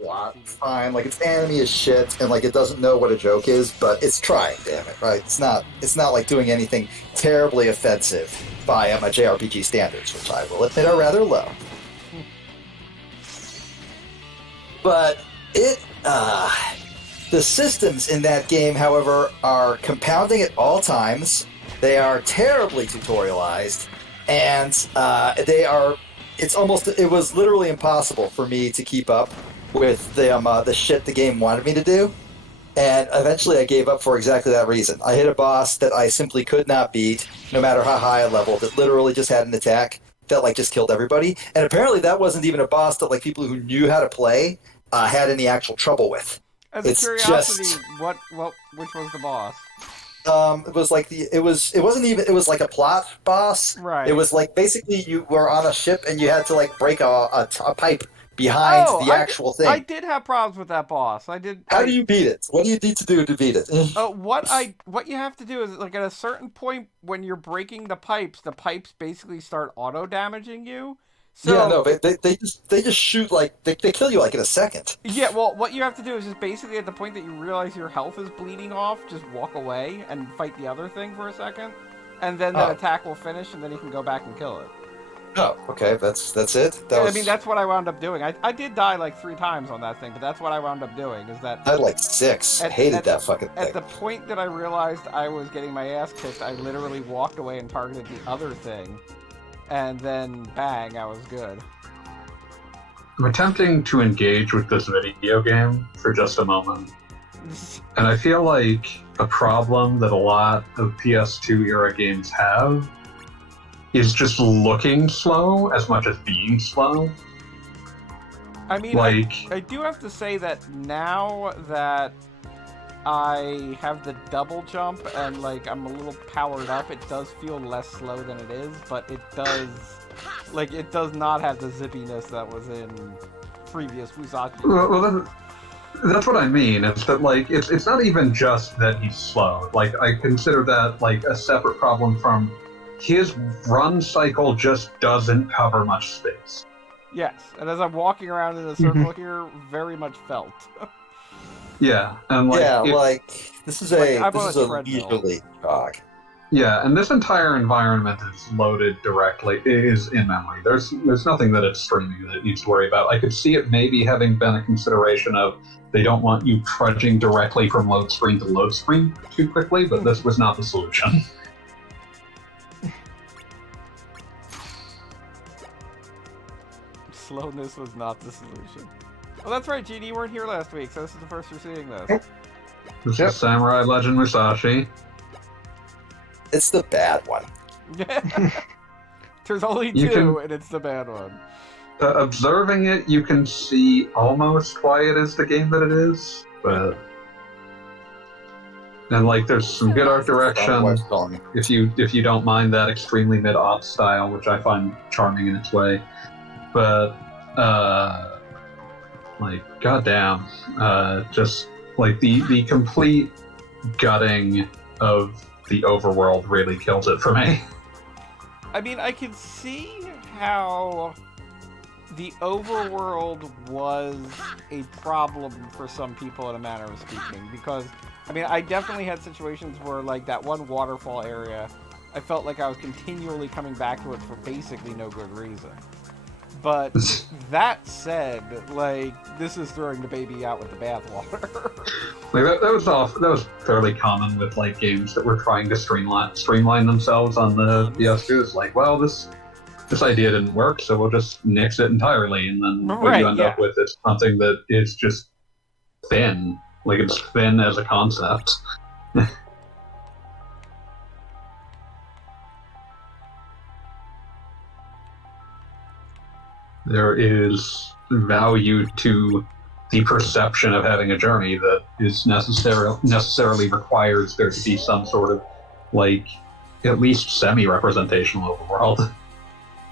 plot fine. Like its enemy is shit, and like it doesn't know what a joke is, but it's trying. Damn it, right? It's not like doing anything terribly offensive by my JRPG standards, which I will admit are rather low. But the systems in that game, however, are compounding at all times. They are terribly tutorialized, and they are. It was literally impossible for me to keep up with the shit the game wanted me to do. And eventually I gave up for exactly that reason. I hit a boss that I simply could not beat, no matter how high I leveled. It literally just had an attack that like just killed everybody. And apparently that wasn't even a boss that like people who knew how to play had any actual trouble with. As a It's curiosity, just which was the boss? it was like it wasn't even it was like a plot boss. Right. It was like basically you were on a ship and you had to like break a pipe behind the actual thing. I did have problems with that boss. I did. How do you beat it? What do you need to do to beat it? What you have to do is like at a certain point when you're breaking the pipes basically start auto damaging you. So, yeah, no, they just shoot like they kill you like in a second. Yeah, well, what you have to do is just basically at the point that you realize your health is bleeding off, just walk away and fight the other thing for a second, and then that attack will finish, and then you can go back and kill it. Oh, okay, that's it. I mean, that's what I wound up doing. I did die like 3 times on that thing, but that's what I wound up doing. Is that I had like 6. Hated that fucking thing. At the point that I realized I was getting my ass kicked, I literally walked away and targeted the other thing, and then bang, I was good. I'm attempting to engage with this video game for just a moment. And I feel like a problem that a lot of PS2 era games have is just looking slow as much as being slow. I mean, I do have to say that now that I have the double jump and like I'm a little powered up, it does feel less slow than it is, but it does not have the zippiness that was in previous Musashi. Well, that's what I mean. It's that like it's not even just that he's slow. Like I consider that like a separate problem from his run cycle just doesn't cover much space. Yes, and as I'm walking around in a circle here, very much felt. Yeah, and like this is a treadmill. leisurely jog. Yeah, and this entire environment is loaded directly. It is in memory. There's nothing that it's streaming that it needs to worry about. I could see it maybe having been a consideration of they don't want you trudging directly from load screen to load screen too quickly, but this was not the solution. Slowness was not the solution. Oh, that's right, Gene, you weren't here last week, so this is the first you're seeing this. This is Samurai Legend Musashi. It's the bad one. There's only 2, and it's the bad one. Observing it, you can see almost why it is the game that it is, but... And like, there's some good art direction, if you don't mind that extremely mid-op style, which I find charming in its way. But, like, goddamn, just, like, the complete gutting of the overworld really kills it for me. I mean, I can see how the overworld was a problem for some people in a manner of speaking, because, I mean, I definitely had situations where, like, that one waterfall area, I felt like I was continually coming back to it for basically no good reason. But that said, like, this is throwing the baby out with the bathwater. Like that was fairly common with like games that were trying to streamline themselves on the PS2. It's like, well, this idea didn't work, so we'll just nix it entirely, and then what you end up with is something that is just thin. Like it's thin as a concept. There is value to the perception of having a journey that is necessarily requires there to be some sort of, like, at least semi-representational overworld.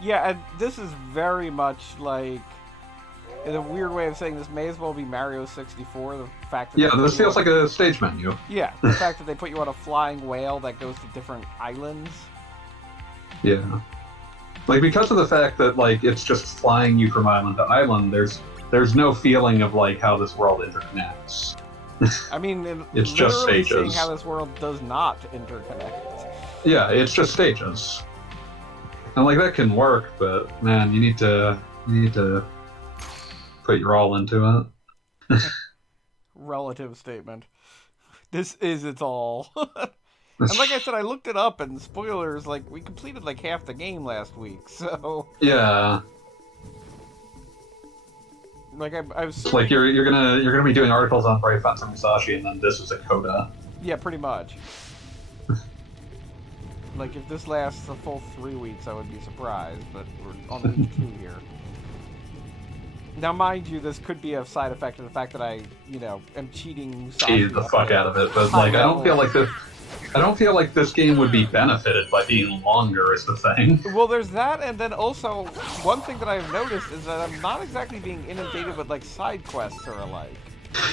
Yeah, and this is very much like, in a weird way of saying this, may as well be Mario 64. The fact that this feels like a stage menu. Yeah, the fact that they put you on a flying whale that goes to different islands. Yeah. Like, because of the fact that, like, it's just flying you from island to island, there's there's no feeling of like how this world interconnects. I mean, It's just literally stages. seeing how this world does not interconnect. Yeah, it's just stages. And like that can work, but man, you need to put your all into it. Relative statement. This is its all. And like I said, I looked it up, and spoilers, like, we completed like half the game last week, so... Yeah. Like, I was... It's like you're gonna be doing articles on Brave Fence and Musashi, and then this is a coda. Yeah, pretty much. Like, if this lasts a full 3 weeks, I would be surprised, but we're on week 2 here. Now, mind you, this could be a side effect of the fact that I, am cheating Musashi. Cheat the fuck out of it, but like I don't feel like this game would be benefited by being longer is the thing. Well, there's that, and then also, one thing that I've noticed is that I'm not exactly being inundated with, like, side quests or alike.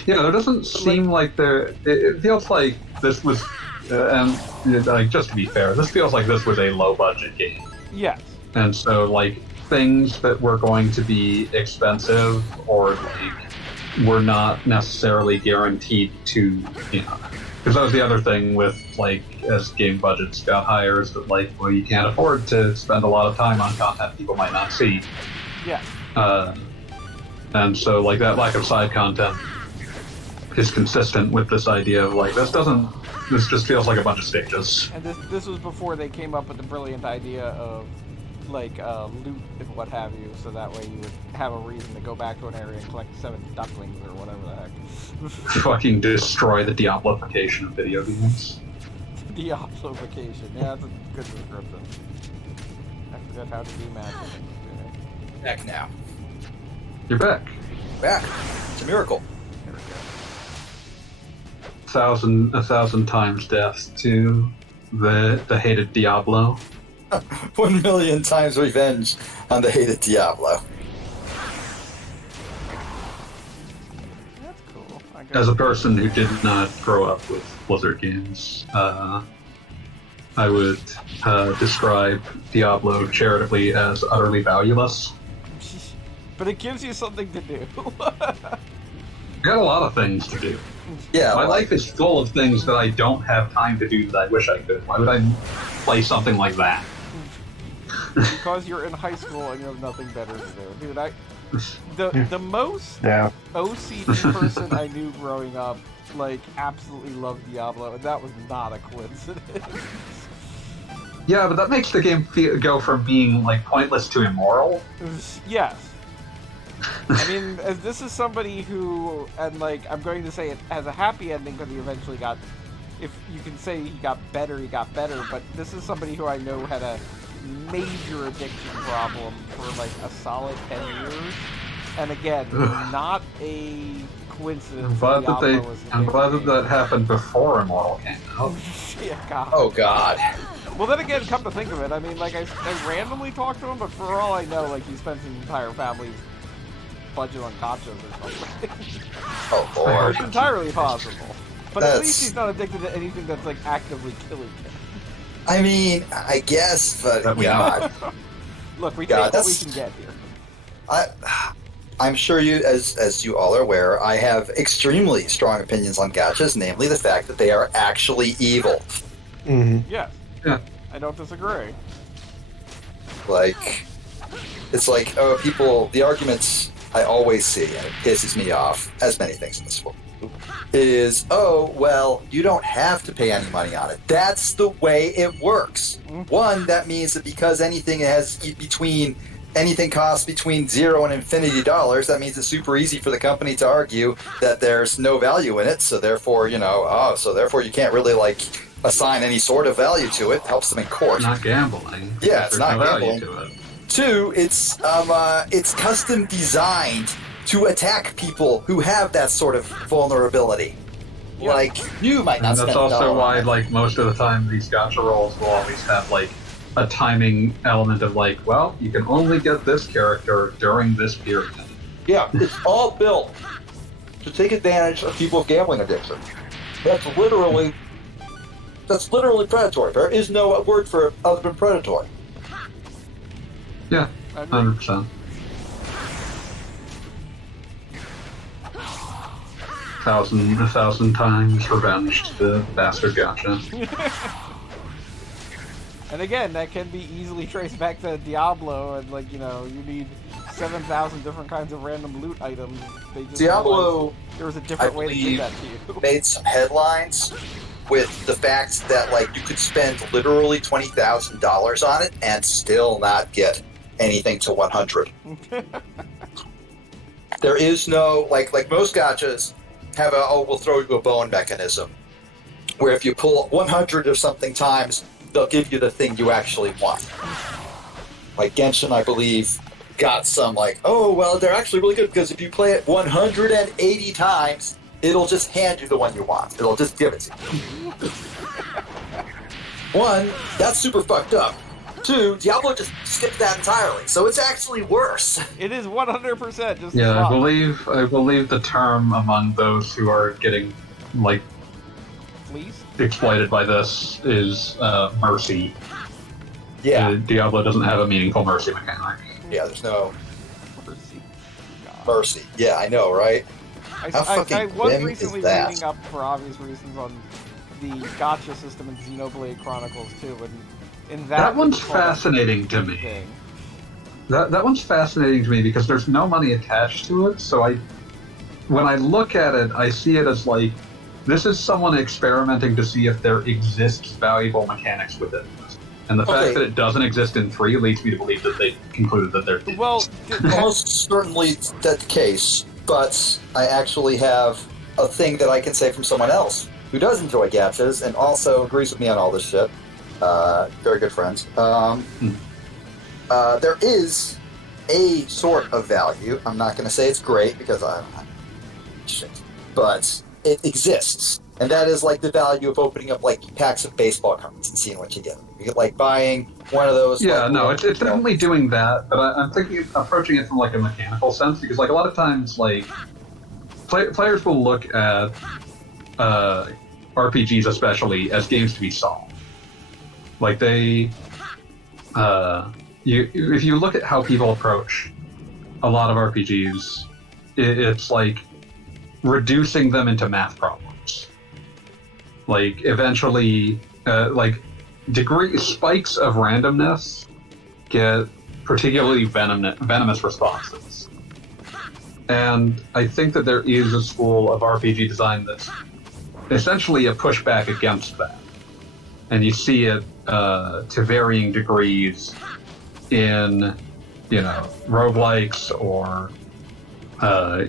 Yeah, there doesn't seem like there... It feels like this was... and like, just to be fair, this feels like this was a low-budget game. Yes. And so, like, things that were going to be expensive or, like, were not necessarily guaranteed to, because that was the other thing with, like, as game budgets got higher, is that, like, well, you can't afford to spend a lot of time on content people might not see. Yeah. And so, like, that lack of side content is consistent with this idea of, like, this just feels like a bunch of stages. And this was before they came up with the brilliant idea of, like, loot and what have you, so that way you would have a reason to go back to an area and collect 7 ducklings or whatever the heck. Fucking destroy the Diablofication of video games. Diablofication, yeah, that's a good description. I forgot how to do math. Back now. You're back. Back. It's a miracle. There we go. A thousand times death to the hated Diablo. 1 million times revenge on the hated Diablo. That's cool. As a person who did not grow up with Blizzard games, I would describe Diablo charitably as utterly valueless. But it gives you something to do. I got a lot of things to do. Yeah, My life is full of things that I don't have time to do that I wish I could. Why would I play something like that? Because you're in high school and you have nothing better to do. Dude, the most OCD person I knew growing up, like, absolutely loved Diablo, and that was not a coincidence. Yeah, but that makes the game go from being, like, pointless to immoral. Yes. I mean, as this is somebody who, and, like, I'm going to say it has a happy ending because he eventually got, if you can say he got better, but this is somebody who I know had a major addiction problem for, like, a solid 10 years. And again, not a coincidence. I'm glad that happened before Immortal came out. Yeah, God. Oh, God. Well, then again, come to think of it, I mean, like, I randomly talked to him, but for all I know, like, he spent his entire family's budget on gotchas or something. Oh, Lord. It's entirely possible. But That's... at least he's not addicted to anything that's, like, actively killing him. I mean, I guess, but God. Look, we God, take what we can get here. I'm sure you, as you all are aware, I have extremely strong opinions on gotchas, namely the fact that they are actually evil. Mm-hmm. Yes. Yeah. I don't disagree. Like, it's like, oh, people, the arguments I always see, and it pisses me off, as many things in this world, is, oh, well, you don't have to pay any money on it. That's the way it works. One, that means that because anything costs between $0 and infinity dollars, that means it's super easy for the company to argue that there's no value in it, so therefore, therefore you can't really, like, assign any sort of value to it. Helps them in court. It's not gambling. Yeah, it's not value gambling. to it. Two, it's custom designed to attack people who have that sort of vulnerability. Yeah. Like, you might not And spend that's also $1 why, on it. like, most of the time these gacha rolls will always have, like, a timing element of, like, well, you can only get this character during this period. Yeah, it's all built to take advantage of people with gambling addiction. That's literally predatory. There is no word for it other than predatory. Yeah, 100%. a thousand times revenge to the bastard gotcha. And again, that can be easily traced back to Diablo, and like, you know, you need 7,000 different kinds of random loot items. They just Diablo, there was a different way to give that to you. made some headlines with the fact that like you could spend literally $20,000 on it and still not get anything to 100. There is no like most gachas have a we'll throw you a bone mechanism where if you pull 100 or something times, they'll give you the thing you actually want. Like Genshin, I believe, got some like, oh, well, they're actually really good because if you play it 180 times, it'll just hand you the one you want. It'll just give it to you. One, that's super fucked up. Two, Diablo just skipped that entirely, so it's actually worse. It is 100% just Yeah, I believe the term among those who are getting like fleece. exploited by this is mercy. Yeah. Diablo doesn't have a meaningful mercy mechanic. Yeah, there's no Mercy. God. mercy. Yeah, I know, right? I was grim recently is that? reading up for obvious reasons on the gacha system in Xenoblade Chronicles 2, and in That one's particular fascinating to me. thing. That one's fascinating to me because there's no money attached to it. So when I look at it, I see it as like this is someone experimenting to see if there exists valuable mechanics within this. And the fact that it doesn't exist in 3 leads me to believe that they concluded that there did. Well, Almost certainly that's the case, but I actually have a thing that I can say from someone else who does enjoy gachas and also agrees with me on all this shit. Very good friends. There is a sort of value. I'm not going to say it's great because I'm shit, but it exists. And that is like the value of opening up like packs of baseball cards and seeing what you get. You get like buying one of those. Yeah, like, no, it's definitely doing that, but I'm approaching it from like a mechanical sense because like a lot of times like players will look at RPGs especially as games to be solved. Like they, if you look at how people approach a lot of RPGs, it's like reducing them into math problems. Like eventually, like spikes of randomness get particularly venomous responses. And I think that there is a school of RPG design that's essentially a pushback against that. And you see it to varying degrees in, roguelikes or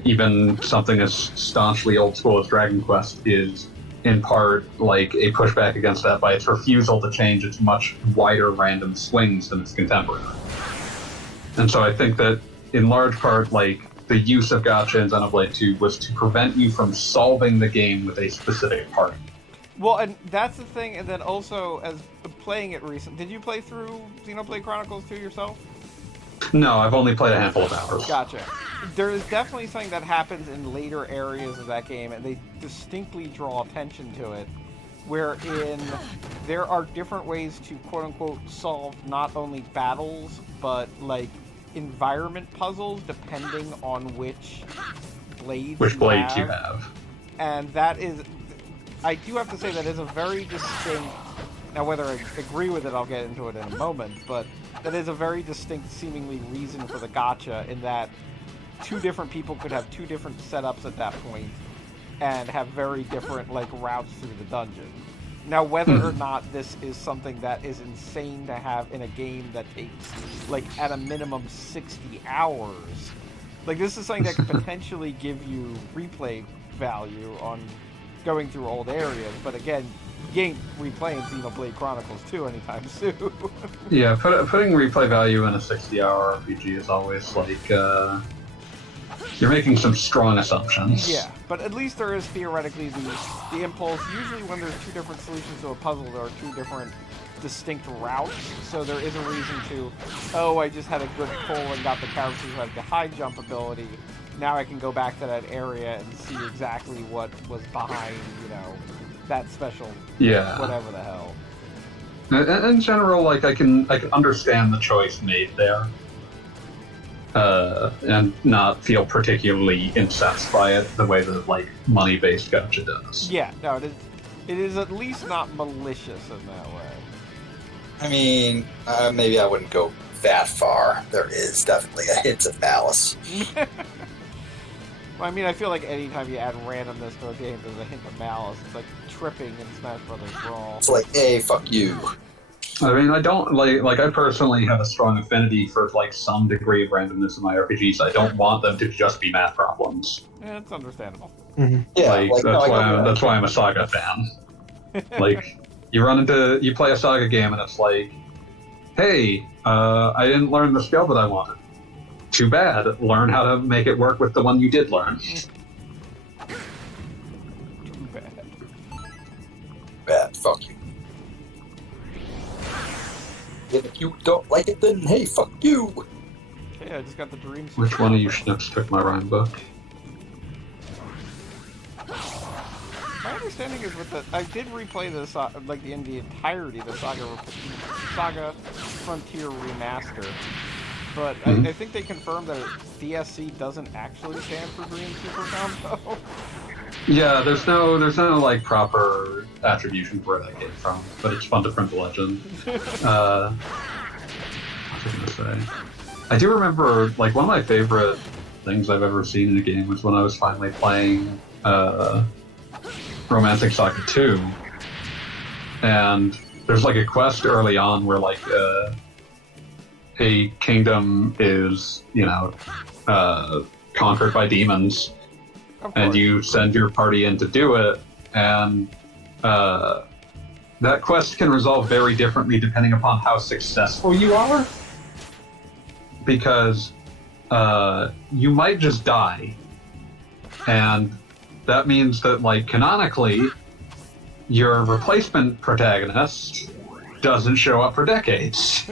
even something as staunchly old school as Dragon Quest is in part like a pushback against that by its refusal to change its much wider random swings than its contemporary. And so I think that in large part, like, the use of gacha in Xenoblade 2 was to prevent you from solving the game with a specific part. Well, and that's the thing, and then also, as playing it recent, did you play through Xenoblade Chronicles 2 yourself? No, I've only played a handful of hours. Gotcha. There is definitely something that happens in later areas of that game, and they distinctly draw attention to it, wherein there are different ways to quote-unquote solve not only battles, but, like, environment puzzles, depending on which blades you have. And that is... I do have to say that is a very distinct... Now, whether I agree with it, I'll get into it in a moment, but that is a very distinct, seemingly, reason for the gacha, in that two different people could have two different setups at that point and have very different, like, routes through the dungeon. Now, whether or not this is something that is insane to have in a game that takes, like, at a minimum 60 hours, like, this is something that could potentially give you replay value on going through old areas, but again, you ain't replaying Xenoblade Chronicles 2 anytime soon. Yeah, putting replay value in a 60-hour RPG is always like, you're making some strong assumptions. Yeah, but at least there is theoretically the impulse. Usually when there's two different solutions to a puzzle, there are two different distinct routes, so there is a reason to, I just had a good pull and got the characters who have the high jump ability. Now I can go back to that area and see exactly what was behind, that special whatever the hell. In general, like, I can understand the choice made there. and not feel particularly incensed by it the way that like money-based gacha does. Yeah, no, it is at least not malicious in that way. I mean, maybe I wouldn't go that far. There is definitely a hint of malice. Well, I mean, I feel like anytime you add randomness to a game, there's a hint of malice. It's like tripping in Smash Brothers Brawl. It's like, hey, fuck you. I mean, I don't like. I personally have a strong affinity for like some degree of randomness in my RPGs. I don't want them to just be math problems. Yeah, it's understandable. Yeah, Like, that's why I'm a Saga fan. Like, you play a Saga game and it's like, hey, I didn't learn the skill that I wanted. Too bad. Learn how to make it work with the one you did learn. Too bad. Bad, fuck you. If you don't like it, then hey, fuck you. Okay, I just got the dream. Which one of you schnooks took my rhyme book? My understanding is I did replay this like the entirety of the Saga Frontier remaster, but I think they confirmed that DSC doesn't actually stand for Dream Super Combo. Yeah, there's no like proper attribution for where that came from, but it's fun to print the legend. What was I gonna say? I do remember like one of my favorite things I've ever seen in a game was when I was finally playing Romantic Saga 2, and there's like a quest early on where like a kingdom is conquered by demons. And you send your party in to do it, and that quest can resolve very differently depending upon how successful you are. Because you might just die, and that means that, like, canonically, your replacement protagonist doesn't show up for decades.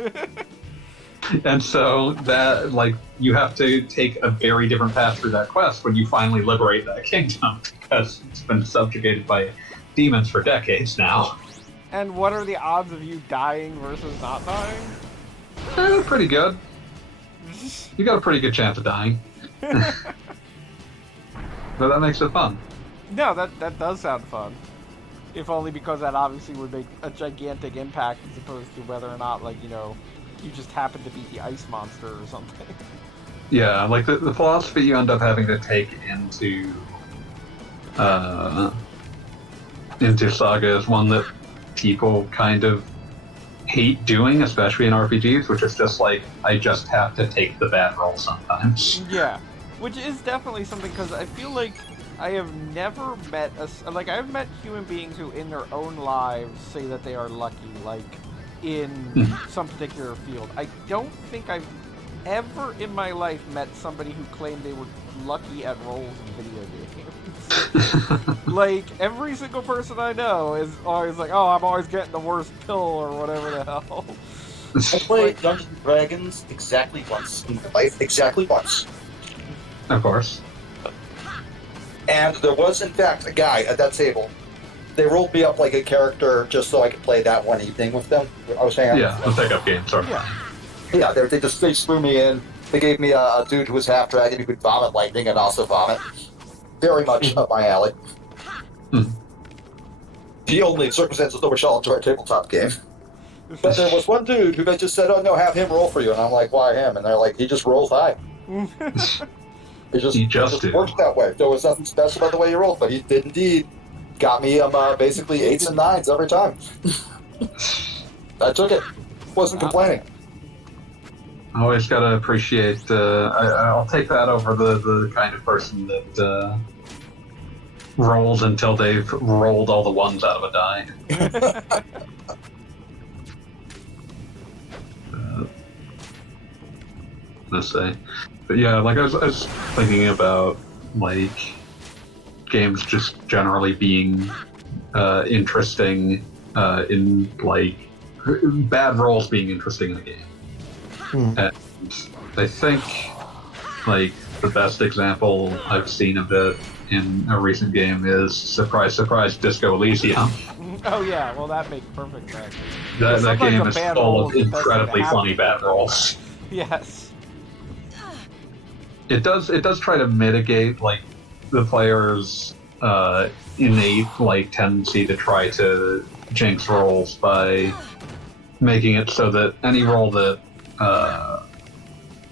And so that, like, you have to take a very different path through that quest when you finally liberate that kingdom, because it's been subjugated by demons for decades now. And what are the odds of you dying versus not dying? Pretty good. You got a pretty good chance of dying. But that makes it fun. No, that does sound fun. If only because that obviously would make a gigantic impact as opposed to whether or not, like, you just happen to beat the ice monster or something. Yeah, like the philosophy you end up having to take into Saga is one that people kind of hate doing, especially in RPGs, which is just like, I just have to take the bad roll sometimes. Yeah, which is definitely something, because I feel like I have never met I've met human beings who in their own lives say that they are lucky, like in some particular field. I don't think I've ever in my life met somebody who claimed they were lucky at roles in video games. Like, every single person I know is always like, oh, I'm always getting the worst pill or whatever the hell. I played Dungeons & Dragons exactly once in my life. Exactly once. Of course. And there was, in fact, a guy at that table. They rolled me up like a character just so I could play that one evening with them. I was saying, yeah, the pickup game, sort of. Yeah, they just threw me in. They gave me a dude who was half dragon who could vomit lightning and also vomit. Very much up my alley. The only circumstances that were challenged to our tabletop game. But there was one dude who just said, oh no, have him roll for you. And I'm like, why him? And they're like, he just rolls high. It just works that way. There was nothing special about the way he rolled, but he did indeed. Got me basically 8s and 9s every time. I took it. Wasn't complaining. I always gotta appreciate. I'll take that over the kind of person that rolls until they've rolled all the ones out of a die. Let's say, but yeah, like I was thinking about like games just generally being interesting in like bad rolls being interesting in a game. And I think like the best example I've seen of it in a recent game is Surprise Surprise Disco Elysium. Oh yeah, well that makes perfect sense. That game is full of incredibly funny bad rolls. Yes. it does try to mitigate like the player's innate like tendency to try to jinx rolls by making it so that any roll that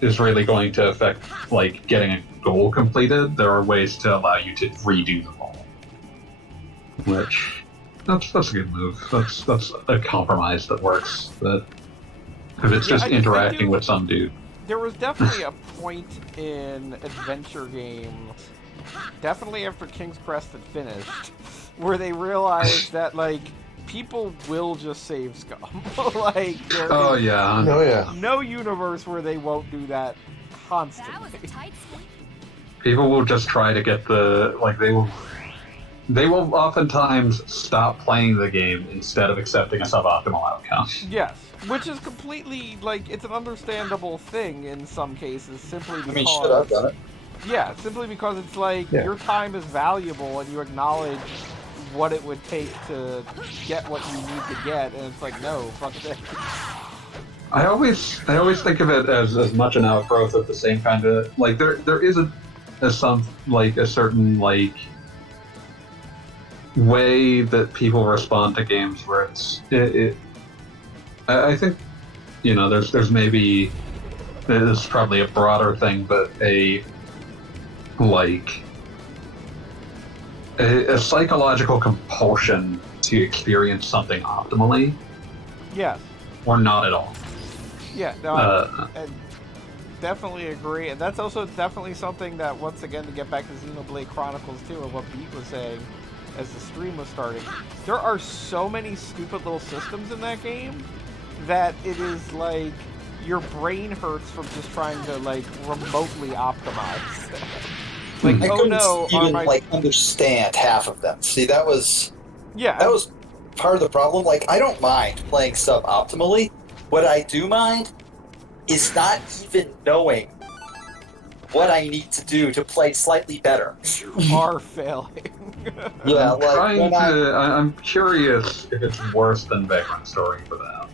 is really going to affect like getting a goal completed, there are ways to allow you to redo the roll. Which that's a good move. That's a compromise that works. That if it's just interacting with some dude. There was definitely a point in adventure games, definitely after King's Crest had finished, where they realized that like people will just save scum. Like there is no universe where they won't do that constantly. People will just try to get the like they will oftentimes stop playing the game instead of accepting a suboptimal outcome. Yes, which is completely like it's an understandable thing in some cases, simply because. I mean, shit, I've done it. Yeah, simply because it's like your time is valuable and you acknowledge what it would take to get what you need to get, and it's like, no, fuck this. I always think of it as much an outgrowth of the same kind of like there is a certain like way that people respond to games where I think there's maybe this is probably a broader thing, but a psychological compulsion to experience something optimally. Yes. Or not at all. Yeah, no, I definitely agree. And that's also definitely something that, once again, to get back to Xenoblade Chronicles 2 and what Beat was saying as the stream was starting, there are so many stupid little systems in that game that it is like your brain hurts from just trying to like remotely optimize. Like, I oh couldn't no, even understand half of them. See, that was part of the problem. Like, I don't mind playing stuff optimally. What I do mind is not even knowing what I need to do to play slightly better. You are failing. Yeah, I'm curious if it's worse than Vagrant Story for that.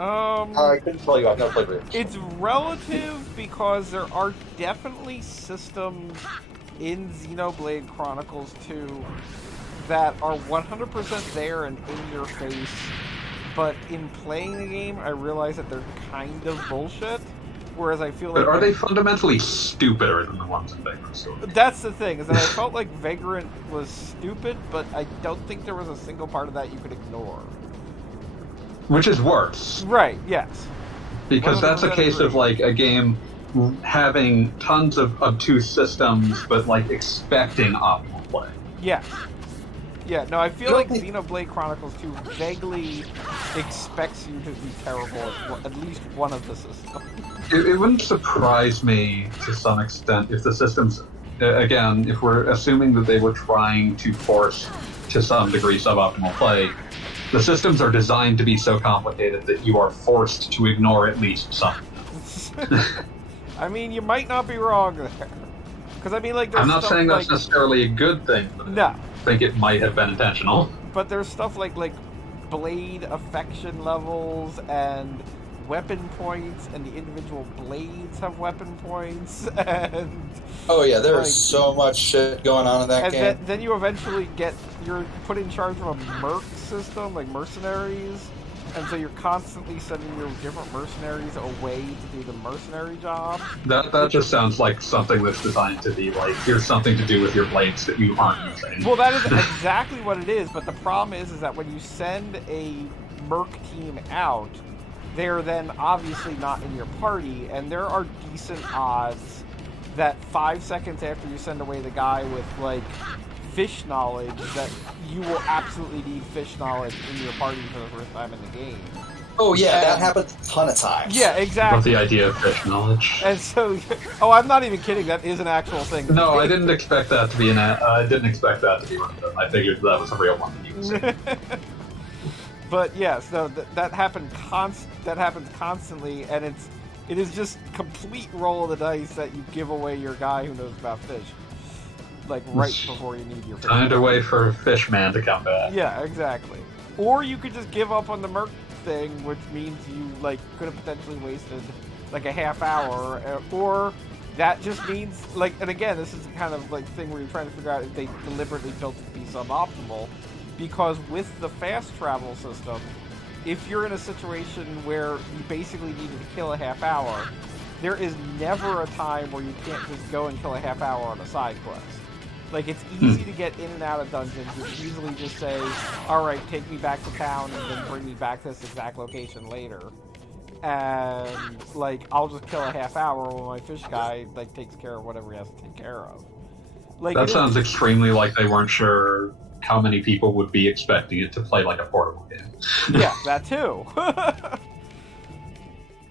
I couldn't tell you. I've never played it. It's relative because there are definitely systems in Xenoblade Chronicles 2 that are 100% there and in your face, but in playing the game, I realize that they're kind of bullshit. Whereas I feel like... But are they fundamentally stupider than the ones in Vagrant Story? That's the thing, is that I felt like Vagrant was stupid, but I don't think there was a single part of that you could ignore. Which is worse. Right, yes. Because that's a case of, like, a game having tons of obtuse systems, but, like, expecting optimal play. Yes. Yeah, no, I feel like Xenoblade Chronicles 2 vaguely expects you to be terrible at least one of the systems. It wouldn't surprise me to some extent if the systems, again, if we're assuming that they were trying to force to some degree suboptimal play, the systems are designed to be so complicated that you are forced to ignore at least some. I mean, you might not be wrong there. Because, I mean, like, there's I'm not saying that's like, necessarily a good thing, but no. I think it might have been intentional. But there's stuff like blade affection levels and weapon points, and the individual blades have weapon points, and... Oh yeah, there's so much shit going on in that game. And then you eventually you're put in charge of a merc system, like mercenaries, and so you're constantly sending your different mercenaries away to do the mercenary job. That just sounds like something that's designed to be like, here's something to do with your blades that you aren't using. Well, that is exactly what it is, but the problem is that when you send a merc team out, they're then obviously not in your party, and there are decent odds that 5 seconds after you send away the guy with, like, fish knowledge, that you will absolutely need fish knowledge in your party for the first time in the game. Oh yeah, that happens a ton of times. Yeah, exactly. But the idea of fish knowledge. And so, I'm not even kidding. That is an actual thing. No, I didn't expect that to be I didn't expect that to be one of them. I figured that was a real one that you was saying. But yes, no, that happens constantly, and it is just complete roll of the dice that you give away your guy who knows about fish, like right before you need your fish. Time to wait for Fishman to come back. Yeah, exactly. Or you could just give up on the merc thing, which means you like could have potentially wasted like a half hour, or that just means, like, and again, this is the kind of like thing where you're trying to figure out if they deliberately built it to be suboptimal, because with the fast travel system, if you're in a situation where you basically needed to kill a half hour, there is never a time where you can't just go and kill a half hour on a side quest. Like, it's easy to get in and out of dungeons. You can easily just say, alright, take me back to town and then bring me back to this exact location later. And, like, I'll just kill a half hour while my fish guy, like, takes care of whatever he has to take care of. Like, That sounds extremely like they weren't sure how many people would be expecting it to play like a portable game. Yeah, that too.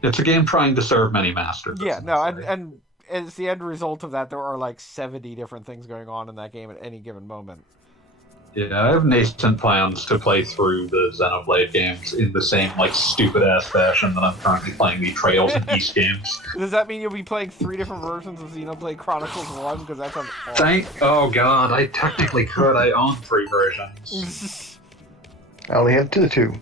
It's a game trying to serve many masters. Yeah, no, and it's the end result of that. There are like 70 different things going on in that game at any given moment. Yeah, I have nascent plans to play through the Xenoblade games in the same, like, stupid-ass fashion that I'm currently playing the Trails and East games. Does that mean you'll be playing 3 different versions of Xenoblade Chronicles 1? Because that sounds awesome. Oh god, I technically could. I own 3 versions. I only have two.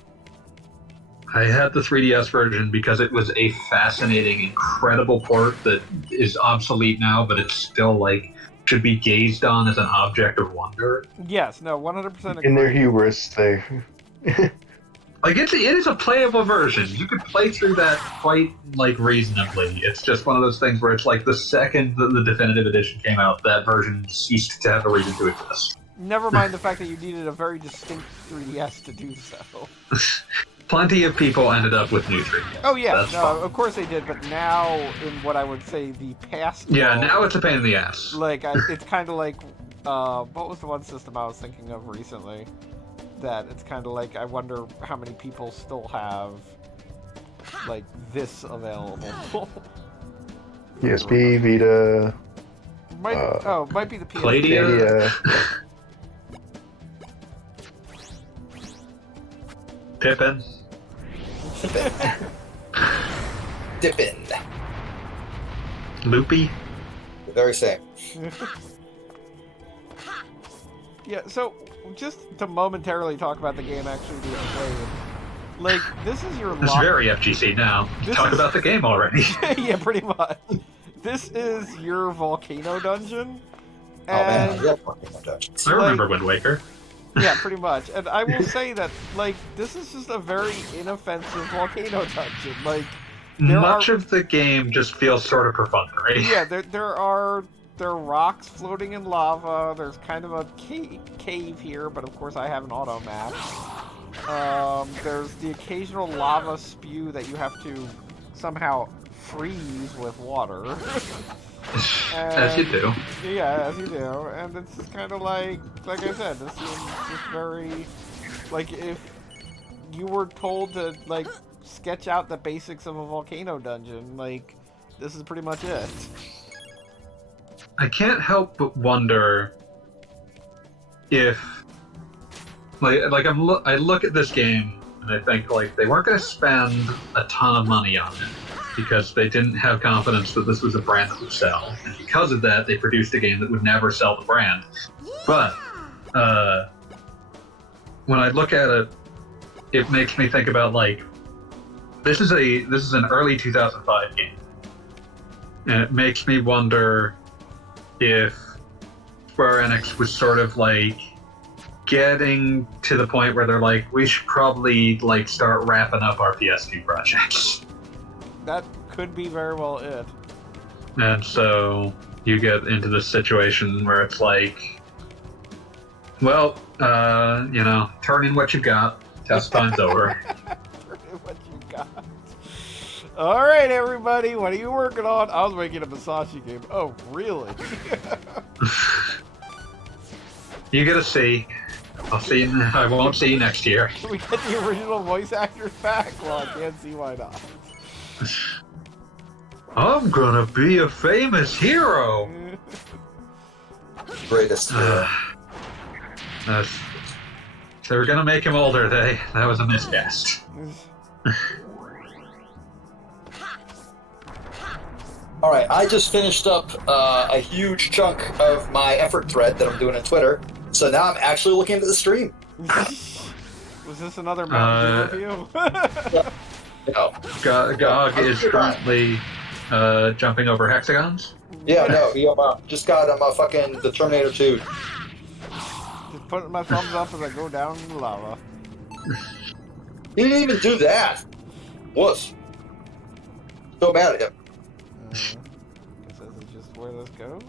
I had the 3DS version because it was a fascinating, incredible port that is obsolete now, but it's still, like, should be gazed on as an object of wonder. Yes, no, 100% agree. In their hubris, they... Like, it is a playable version. You could play through that quite, like, reasonably. It's just one of those things where it's like the second that the definitive edition came out, that version ceased to have a reason to exist. Never mind the fact that you needed a very distinct 3DS to do so. Plenty of people ended up with new 3DS. Oh yeah, That's no, fine. of course they did, but now in what I would say the past... Yeah, world, now it's a pain in the ass. like, it's kind of like, what was the one system I was thinking of recently? That it's kind of like, I wonder how many people still have, like, this available. PSP, Vita... might be the PSP. Palladium. Pippin. Dippin. Loopy. The very same. Yeah, so just to momentarily talk about the game actually being played, like, this is your It's very FGC now. Talk about the game already. Yeah, pretty much. This is your volcano dungeon. Oh man, I And love Volcano Dungeons. I remember Wind Waker. yeah, pretty much. And I will say that, like, this is just a very inoffensive volcano dungeon. Like, Much of the game just feels sort of perfunctory. yeah, there are rocks floating in lava. There's kind of a cave here, but of course I have an auto map. There's the occasional lava spew that you have to somehow freeze with water. As you do. Yeah, as you do. And it's just kind of like I said, this is just very, like, if you were told to, like, sketch out the basics of a volcano dungeon, like, this is pretty much it. I can't help but wonder if, I look at this game and I think, like, they weren't going to spend a ton of money on it because they didn't have confidence that this was a brand that would sell, and because of that, they produced a game that would never sell the brand. But when I look at it, it makes me think about, like, this is an early 2005 game, and it makes me wonder if Square Enix was sort of, like, getting to the point where they're like, we should probably, like, start wrapping up our PS2 projects. That could be very well it. And so you get into this situation where it's like, well, turn in what you got. Test time's over. Turn in what you got. All right, everybody, what are you working on? I was making a Musashi game. Oh, really? You get a C. I'll see you. I won't see you next year. We get the original voice actors back? Well, I can't see why not. I'm gonna be a famous hero. Greatest. They were gonna make him older. That was a miscast. All right, I just finished up a huge chunk of my effort thread that I'm doing on Twitter, so now I'm actually looking into the stream. Was this another Mountain Dew review? No. GOG is currently Jumping over hexagons? Yeah, no, he just got fucking the Terminator 2. Just putting my thumbs up as I go down in the lava. He didn't even do that. Wuss. So mad at him. Guess this is just where this goes.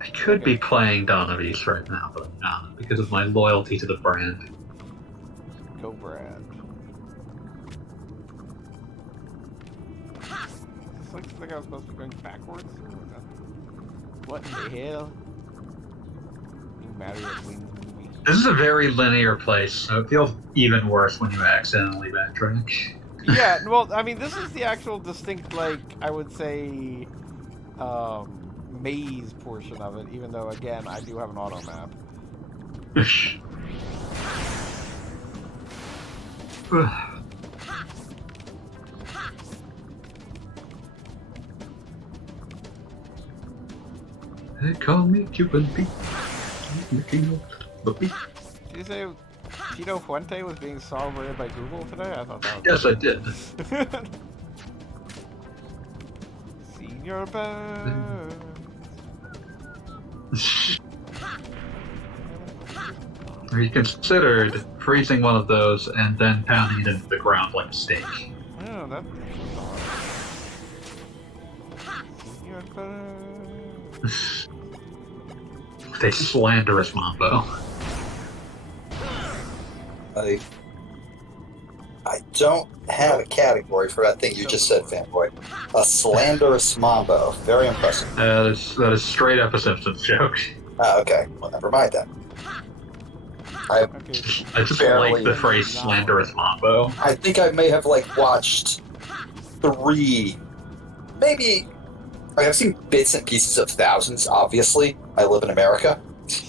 I could be playing Dawn of East right now, but I'm not, because of my loyalty to the brand. Go, Brad. This looks like I was supposed to be going backwards. What in the hell? No matter what wins the movie. This is a very linear place, so it feels even worse when you accidentally backtrack. Yeah, well, I mean, this is the actual distinct, like, I would say, maze portion of it, even though, again, I do have an auto map. They call me Cuban Pete. The king of the beat. Did you say Tito Fuente was being celebrated by Google today? I thought that was... Yes, I did. Senior Burns. We considered freezing one of those and then pounding it into the ground like a steak. Oh, that... Senior Burns. With a slanderous mambo. I don't have a category for that thing you just said, fanboy. A slanderous mambo. Very impressive. That is straight up a Simpsons joke. Okay. Well, never mind then. Okay. I just Barely. like the phrase slanderous mambo. I think I may have watched 3, maybe. I've seen bits and pieces of thousands. Obviously, I live in America.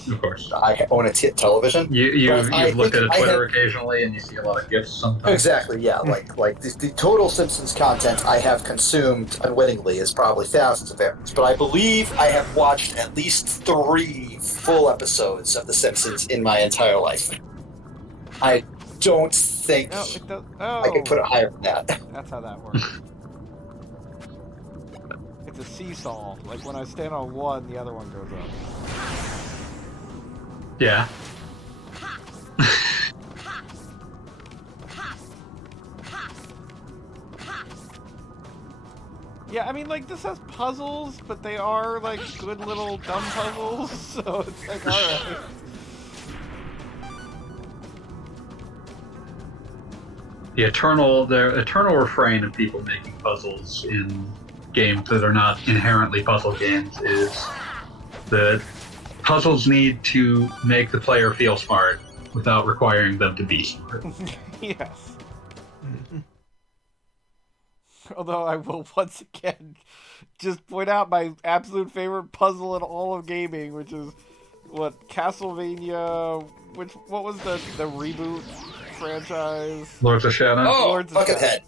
Of course. I own a television. You've I looked at think a I Twitter had- occasionally and you see a lot of GIFs sometimes. Exactly. Yeah. Like the total Simpsons content I have consumed unwittingly is probably thousands of hours. But I believe I have watched at least 3 full episodes of The Simpsons in my entire life. I don't think No, it does... Oh! I could put it higher than that. That's how that works. It's a seesaw. Like, when I stand on one, the other one goes up. Yeah. Yeah, I mean, like, this has puzzles, but they are, like, good little dumb puzzles, so it's like, alright. The eternal refrain of people making puzzles in games that are not inherently puzzle games is that puzzles need to make the player feel smart without requiring them to be smart. Yes. Although I will once again just point out my absolute favorite puzzle in all of gaming, which is what Castlevania. What was the reboot franchise? Lords of Shadow. Oh, Lords of Buckethead.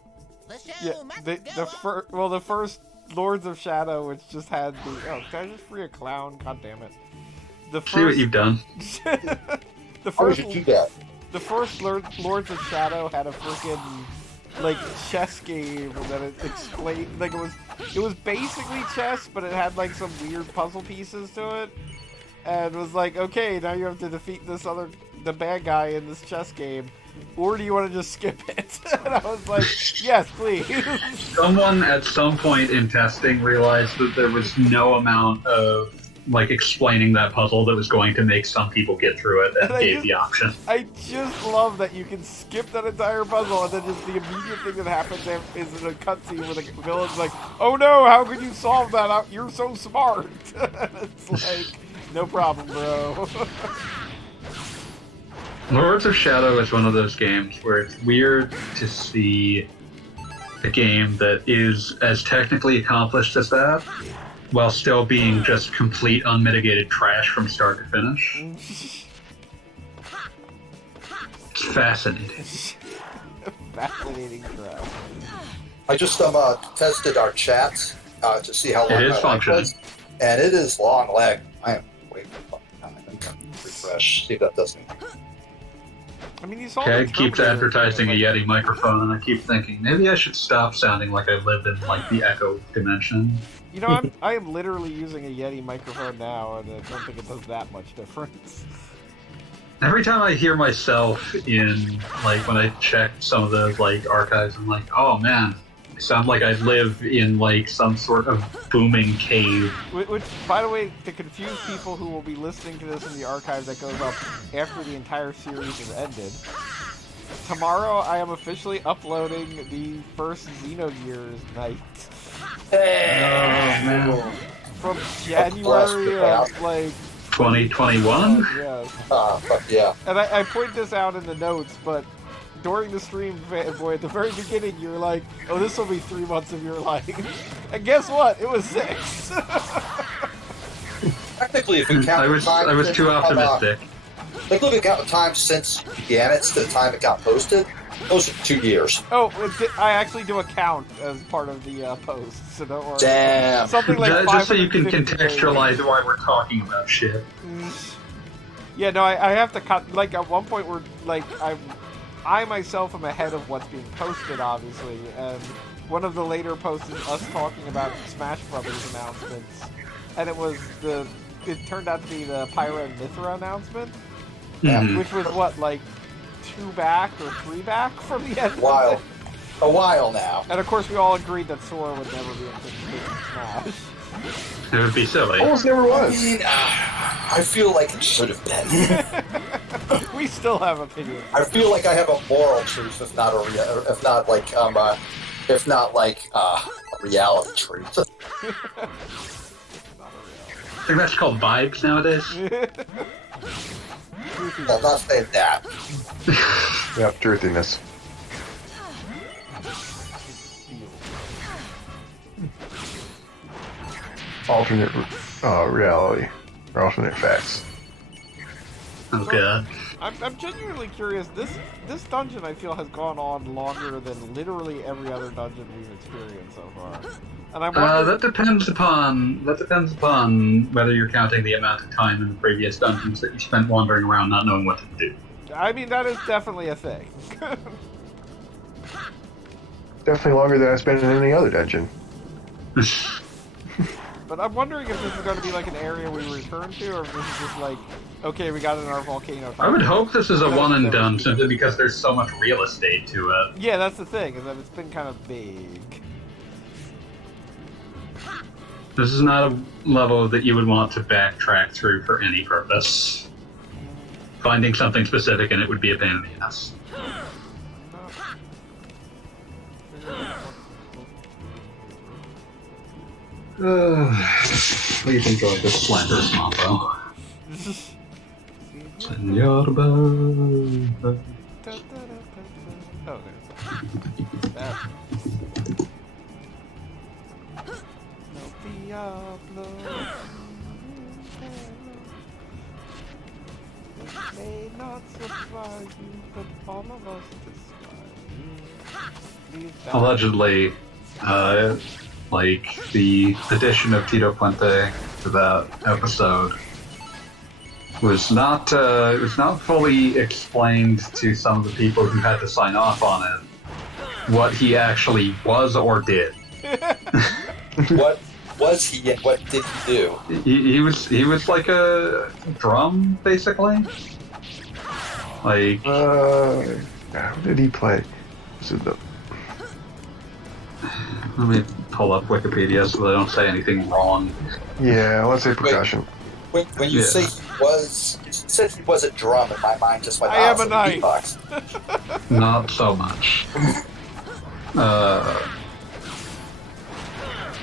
Yeah, the first Lords of Shadow, which just had the did I just free a clown? God damn it! The first, See what you've done. the How would first you do that? the first Lords of Shadow had a freaking like chess game that it explained, like it was basically chess, but it had like some weird puzzle pieces to it, and it was like, okay, now you have to defeat the bad guy in this chess game, or do you want to just skip it? And I was like, yes, please. Someone at some point in testing realized that there was no amount of like explaining that puzzle that was going to make some people get through it, and gave the option. I just love that you can skip that entire puzzle, and then just the immediate thing that happens is in a cutscene where the villain's like, oh no, how could you solve that? You're so smart. It's like, no problem, bro. Lords of Shadow is one of those games where it's weird to see a game that is as technically accomplished as that, while still being just complete unmitigated trash from start to finish. It's fascinating. Fascinating crap. I just tested our chat to see how long It is my lag functioning. was, and it is long lag. I am waiting for a long time. I'm gonna refresh. See if that doesn't. I mean, you saw Okay, the it keeps Terminator advertising a thing, Yeti microphone, and I keep thinking maybe I should stop sounding like I live in like the Echo dimension. You know, I am literally using a Yeti microphone now, and I don't think it does that much difference. Every time I hear myself in like when I check some of the like archives, I'm like, oh man, I sound like I live in like some sort of booming cave. Which, by the way, to confuse people who will be listening to this in the archive that goes up after the entire series has ended, tomorrow I am officially uploading the first Xenogears night. man. From January of, like... 2021? Yeah. Fuck yeah. And I point this out in the notes, but during the stream, fanboy, at the very beginning, you were like, oh, this will be 3 months of your life. And guess what? It was 6. Technically, if we count I was too optimistic. Technically, if we count the time since you began it to the time it got posted, those are 2 years. Oh, I actually do a count as part of the post, so don't worry. Damn. Something like Just so you can 550 contextualize why we're talking about shit. Yeah, no, I have to cut. Like at one point, we're like I myself am ahead of what's being posted, obviously, and one of the later posts is us talking about Smash Brothers announcements, and it turned out to be the Pyra and Mithra announcement, which was what, like 2 back or 3 back from the end. A while now. And of course, we all agreed that Sora would never be in Smash. It would be silly. Almost never was. I mean, I feel like it should have been. We still have opinions. I feel like I have a moral truth, if not a reality truth. I think that's called vibes nowadays. I'm not saying that. Yep, truthiness. Alternate reality. Or alternate facts. Oh god. I'm genuinely curious. This dungeon, I feel, has gone on longer than literally every other dungeon we've experienced so far. And I'm wondering... That depends upon whether you're counting the amount of time in the previous dungeons that you spent wandering around not knowing what to do. I mean, that is definitely a thing. Definitely longer than I spent in any other dungeon. But I'm wondering if this is going to be like an area we return to, or if this is just like, okay, we got in our volcano. I would hope this is a one and done simply because there's so much real estate to it. Yeah, that's the thing, is that it's been kind of big. This is not a level that you would want to backtrack through for any purpose. Finding something specific and it would be a pain in the ass. Please enjoy this slanderous mambo. Senor Bo. Oh, there's that. No Diablo. It may not surprise you, but all of us despise you. Allegedly, like the addition of Tito Puente to that episode was not fully explained to some of the people who had to sign off on it what he actually was or did. What was he and what did he do? He was like a drum, basically. Like How did he play? Was it the... Let me pull up Wikipedia so that I don't say anything wrong. Yeah, let's say percussion. When you say you said he was a drum, in my mind just went, I am a it's knife. beatbox. Not so much.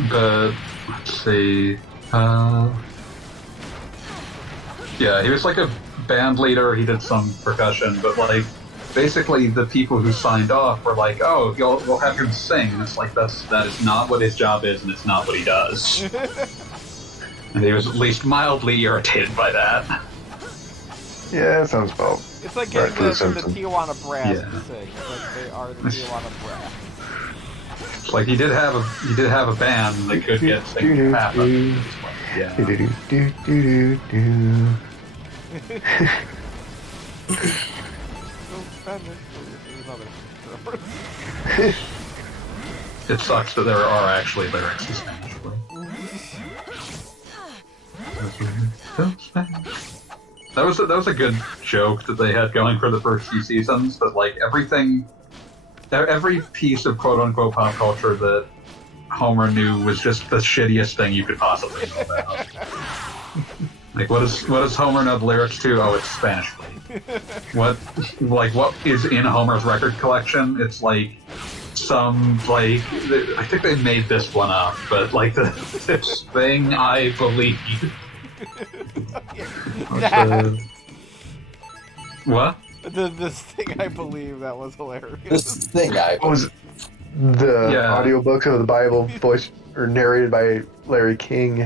But let's see. Yeah, he was like a band leader. He did some percussion, but like basically the people who signed off were like, "Oh, we'll have him sing." And it's like that is not what his job is, and it's not what he does. And he was at least mildly irritated by that. Yeah, that sounds about... It's like getting Right, the Tijuana Brass Yeah. to sing. It's like they are the Tijuana Brass. Like he did have a band that could get singing half of it. Yeah. suspended. Another It sucks that there are actually lyrics in Spanish. That was a good joke that they had going for the first few seasons. That like every piece of quote unquote pop culture that Homer knew was just the shittiest thing you could possibly know about. Like what does Homer know the lyrics to? Oh, it's Spanish. What is in Homer's record collection? It's like some I think they made this one up, but like this thing I believe. What? This thing I believe that was hilarious. This thing I Was the audiobooks of the Bible voiced or narrated by Larry King?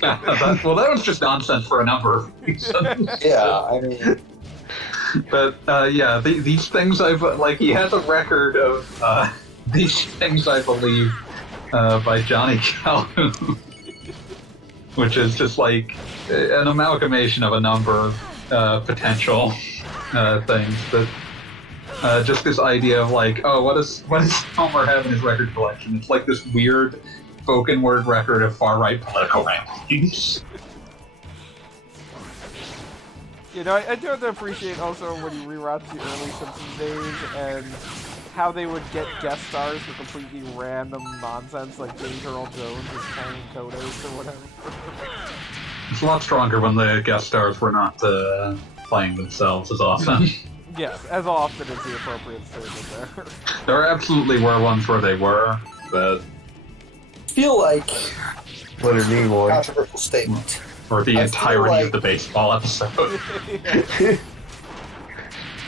That was just nonsense for a number of reasons. Yeah, I mean. But these things he has a record of these things I believe by Johnny Calhoun, which is just like an amalgamation of a number of potential things. But just this idea of like, oh, what does Homer have in his record collection? It's like this weird spoken word record of far right political ramblings. You know, I do have to appreciate also when you rewatch the early Simpsons days and how they would get guest stars for completely random nonsense, like James Earl Jones is playing Kodos or whatever. It's a lot stronger when the guest stars were not playing themselves as often. Yes, as often as the appropriate statement there. There absolutely were ones where they were, but I feel like Leonard Nimoy. controversial statement. or the I entirety feel like- of the baseball episode.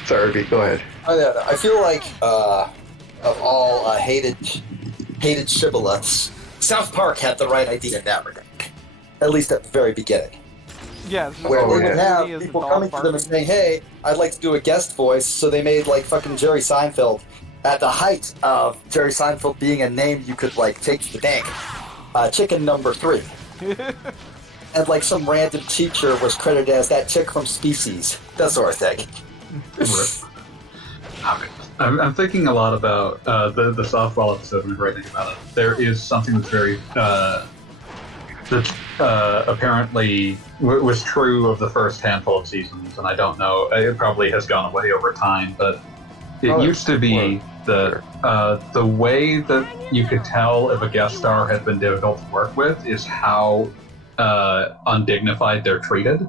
Sorry, Pete, go ahead. I feel like of all hated shibboleths, South Park had the right idea in that regard. At least at the very beginning. Yes, Where Oh, they would yeah. have people coming to them and saying, hey, I'd like to do a guest voice, so they made like fucking Jerry Seinfeld at the height of Jerry Seinfeld being a name you could like take to the bank. Chicken number 3. And like some random teacher was credited as that chick from Species. That sort of thing. I'm thinking a lot about the softball episode whenever I think about it. There is something that's very that apparently was true of the first handful of seasons, and I don't know. It probably has gone away over time, but it used to be that the way that you could tell if a guest star had been difficult to work with is how undignified they're treated.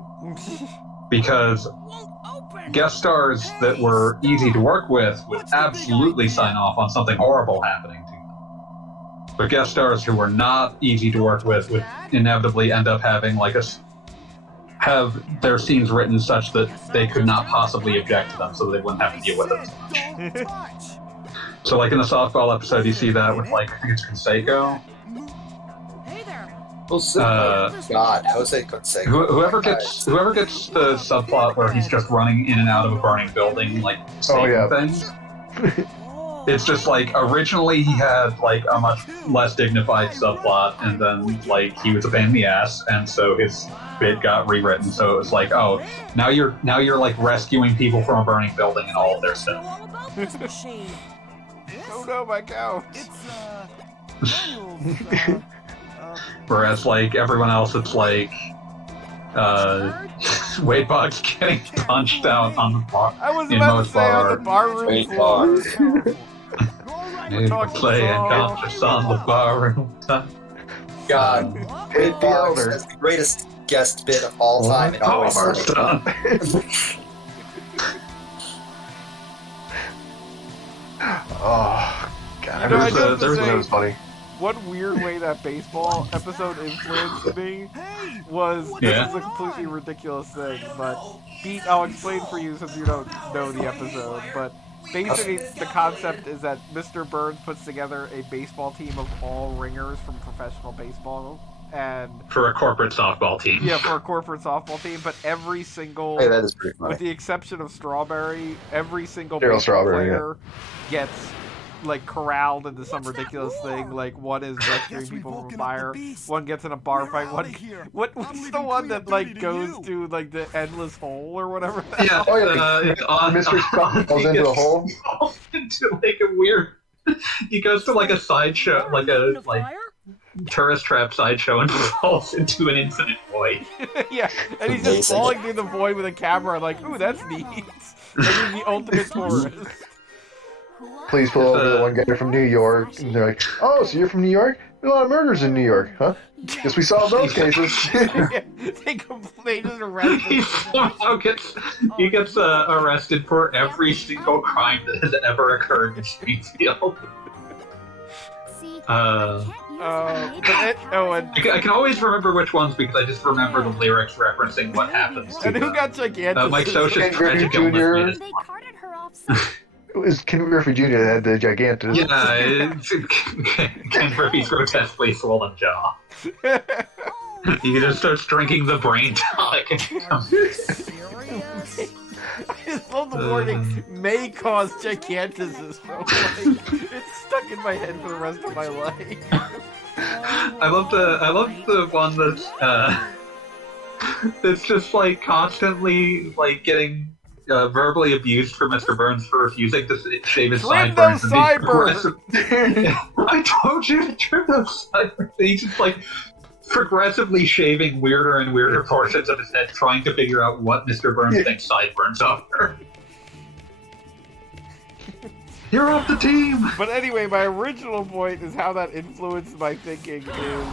Because guest stars that were easy to work with would absolutely sign off on something horrible happening to them. But guest stars who were not easy to work with would inevitably end up having have their scenes written such that they could not possibly object to them, so they wouldn't have to deal with it as much. So like in the softball episode, you see that with I think it's Conseco. God, Jose Canseco. Whoever gets the subplot where he's just running in and out of a burning building, saving things. It's just originally he had a much less dignified subplot, and then he was a pain in the ass, and so his bit got rewritten. So it was oh, now you're rescuing people from a burning building and all of their stuff. Oh no, my couch! Whereas everyone else, it's Wade Boggs getting punched out on the bar. I was in about Mo's to say on the bar. barroom floor. Playing conscious on the barroom. God, Wade Boggs is the greatest guest bit of all time. And always Done. Oh, God. You know, I do have to There's say- that was funny. One weird way that baseball episode influenced me was this is a completely ridiculous thing, but Pete, I'll explain for you since you don't know the episode. But basically, the concept is that Mr. Burns puts together a baseball team of all ringers from professional baseball, and For a corporate softball team. yeah, for a corporate softball team. But every single, Hey, that is pretty funny. with the exception of Strawberry, every single Daryl baseball Strawberry, player gets like corralled into some ridiculous thing. Like one is rescuing people from a fire, one gets in a bar fight. What's the one that like goes to like the endless hole or whatever? Yeah, it's on. Mystery Scott falls into a hole. Falls into like a weird. He goes to like a sideshow, like a tourist trap sideshow, and falls into an infinite void. Yeah, and he's just falling through the void with a camera. Like, ooh, that's neat. Like he's the ultimate tourist. Please pull over the one guy from New York. And they're like, oh, so you're from New York? There's a lot of murders in New York, huh? Guess we solved those cases. They just arrest him. He somehow gets arrested for every single crime that has ever occurred in Springfield. And I can always remember which ones because I just remember the lyrics referencing what happens. And who got gigantic? Mike Socha's tragic illness. They carted her off. It was Ken Griffey Jr. that had the gigantus. Yeah, it's Ken Griffey's grotesquely swollen jaw. He just starts drinking the brain tonic. I just love the warning. May cause gigantism. Like, it's stuck in my head for the rest of my life. I love the one that's just like constantly like getting verbally abused for Mr. Burns for refusing to shave his sideburns. I told you to trim those sideburns. He's just like progressively shaving weirder and weirder portions of his head, trying to figure out what Mr. Burns thinks sideburns are. You're off the team! But anyway, my original point is how that influenced my thinking is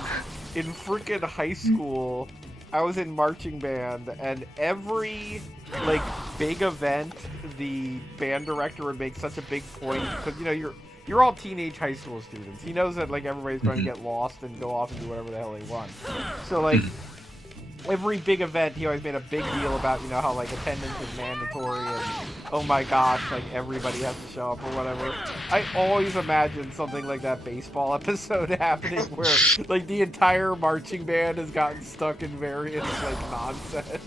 in frickin' high school, I was in marching band, and every, like, big event, the band director would make such a big point, because, you know, you're all teenage high school students. He knows that, like, everybody's going to get lost and go off and do whatever the hell they want. So, like, every big event, he always made a big deal about, you know, how, like, attendance is mandatory and, oh my gosh, like, everybody has to show up or whatever. I always imagine something like that baseball episode happening where, like, the entire marching band has gotten stuck in various, like, nonsense.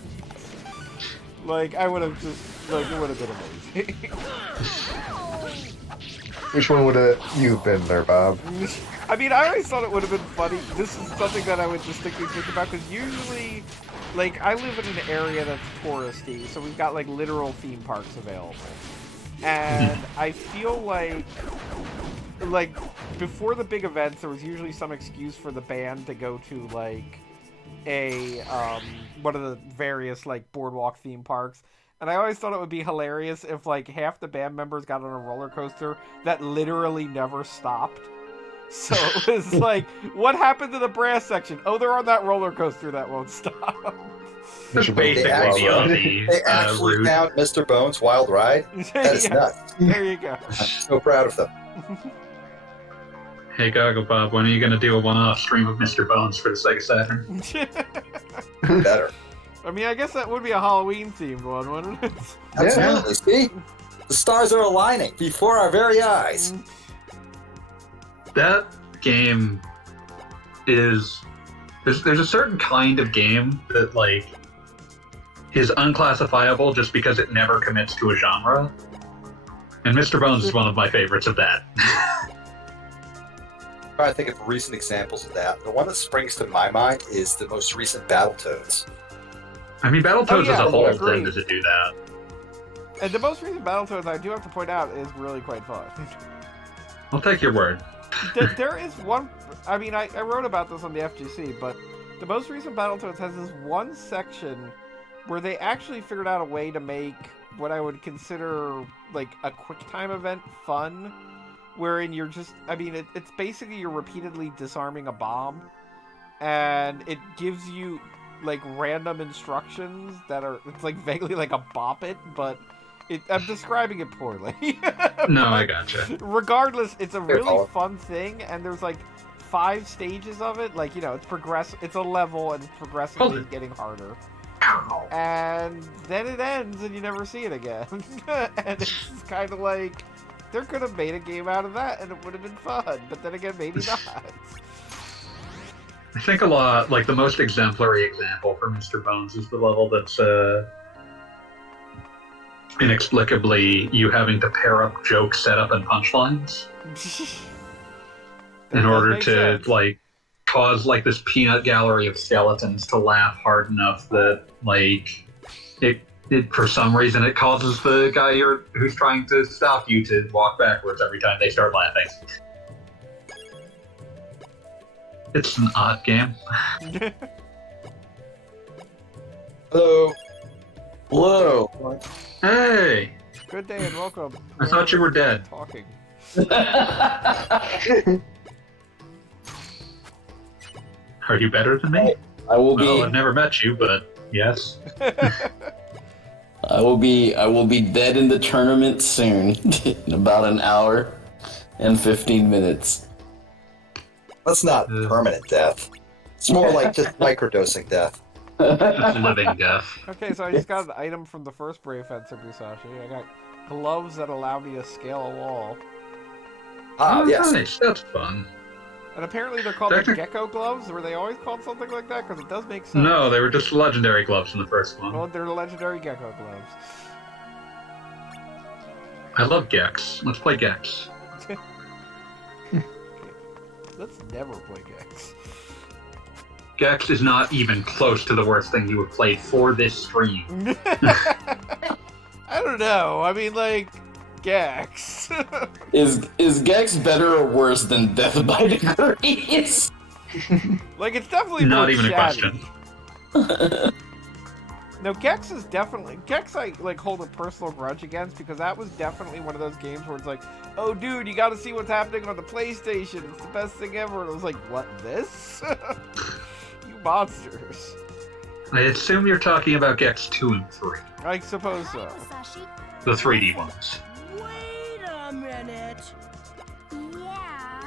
Like, I would have just, like, it would have been amazing. Which one would have you been there, Bob? I mean, I always thought it would have been funny. This is something that I would distinctly think about, because usually, like, I live in an area that's touristy, so we've got, like, literal theme parks available. And I feel like, before the big events, there was usually some excuse for the band to go to, like, one of the various, like, boardwalk theme parks. And I always thought it would be hilarious if, like, half the band members got on a roller coaster that literally never stopped. So it was like, what happened to the brass section? Oh, they're on that roller coaster that won't stop. That's basically they actually route. found Mr. Bones' Wild Ride. That is nuts. There you go. I'm so proud of them. Hey, Goggle Bob, when are you going to do a one-off stream of Mr. Bones for the Sega Saturn? Better. I mean, I guess that would be a Halloween-themed one, wouldn't it? Absolutely. See? The stars are aligning before our very eyes. That game is... There's a certain kind of game that, like, is unclassifiable just because it never commits to a genre. And Mr. Bones is one of my favorites of that. I'm trying to think of recent examples of that. The one that springs to my mind is the most recent Battletoads. I mean, Battletoads as a whole agreed. tended to do that. And the most recent Battletoads, I do have to point out, is really quite fun. I'll take your word. There is one... I mean, I wrote about this on the FGC, but the most recent Battletoads has this one section where they actually figured out a way to make what I would consider, like, a quick-time event fun, wherein you're just... I mean, it's basically you're repeatedly disarming a bomb, and it gives you, like, random instructions that are... It's, like, vaguely like a bop it, but... I'm describing it poorly. No, I gotcha. Regardless, it's a really fun thing, and there's, like, 5 stages of it. Like, you know, it's a level, and it's progressively getting harder. Ow. And then it ends, and you never see it again. And it's kind of like, there could have made a game out of that, and it would have been fun. But then again, maybe not. I think a lot, like, the most exemplary example for Mr. Bones is the level that's, inexplicably you having to pair up joke setup and punchlines in order to like cause like this peanut gallery of skeletons to laugh hard enough that like it for some reason it causes the guy who's trying to stop you to walk backwards every time they start laughing. It's an odd game. Hello. Hello. Hey! Good day and welcome. I thought you were dead. Talking. Are you better than me? I will be. Oh, I've never met you, but yes. I will be dead in the tournament soon. In about an hour and 15 minutes. That's not permanent death. It's more like just microdosing death. It's living death. Okay, so I just got an item from the first Brave Fencer Musashi. I got gloves that allow me to scale a wall. Ah, yes. Nice. That's fun. And apparently they're called the gecko gloves. Were they always called something like that? Because it does make sense. No, they were just legendary gloves in the first one. Well, they're the legendary gecko gloves. I love Gex. Let's play Gex. Okay. Let's never play Gex. Gex is not even close to the worst thing you have played for this stream. I don't know. I mean, like, Gex. Is Gex better or worse than Death by Degrees? Like, it's definitely Not more even chatty. a question. No, Gex is definitely... Gex I, like, hold a personal grudge against because that was definitely one of those games where it's like, oh, dude, you gotta see what's happening on the PlayStation. It's the best thing ever. And I was like, what, this? You monsters. I assume you're talking about Gex 2 and 3. I suppose so. The 3D ones. Wait a minute. Yeah.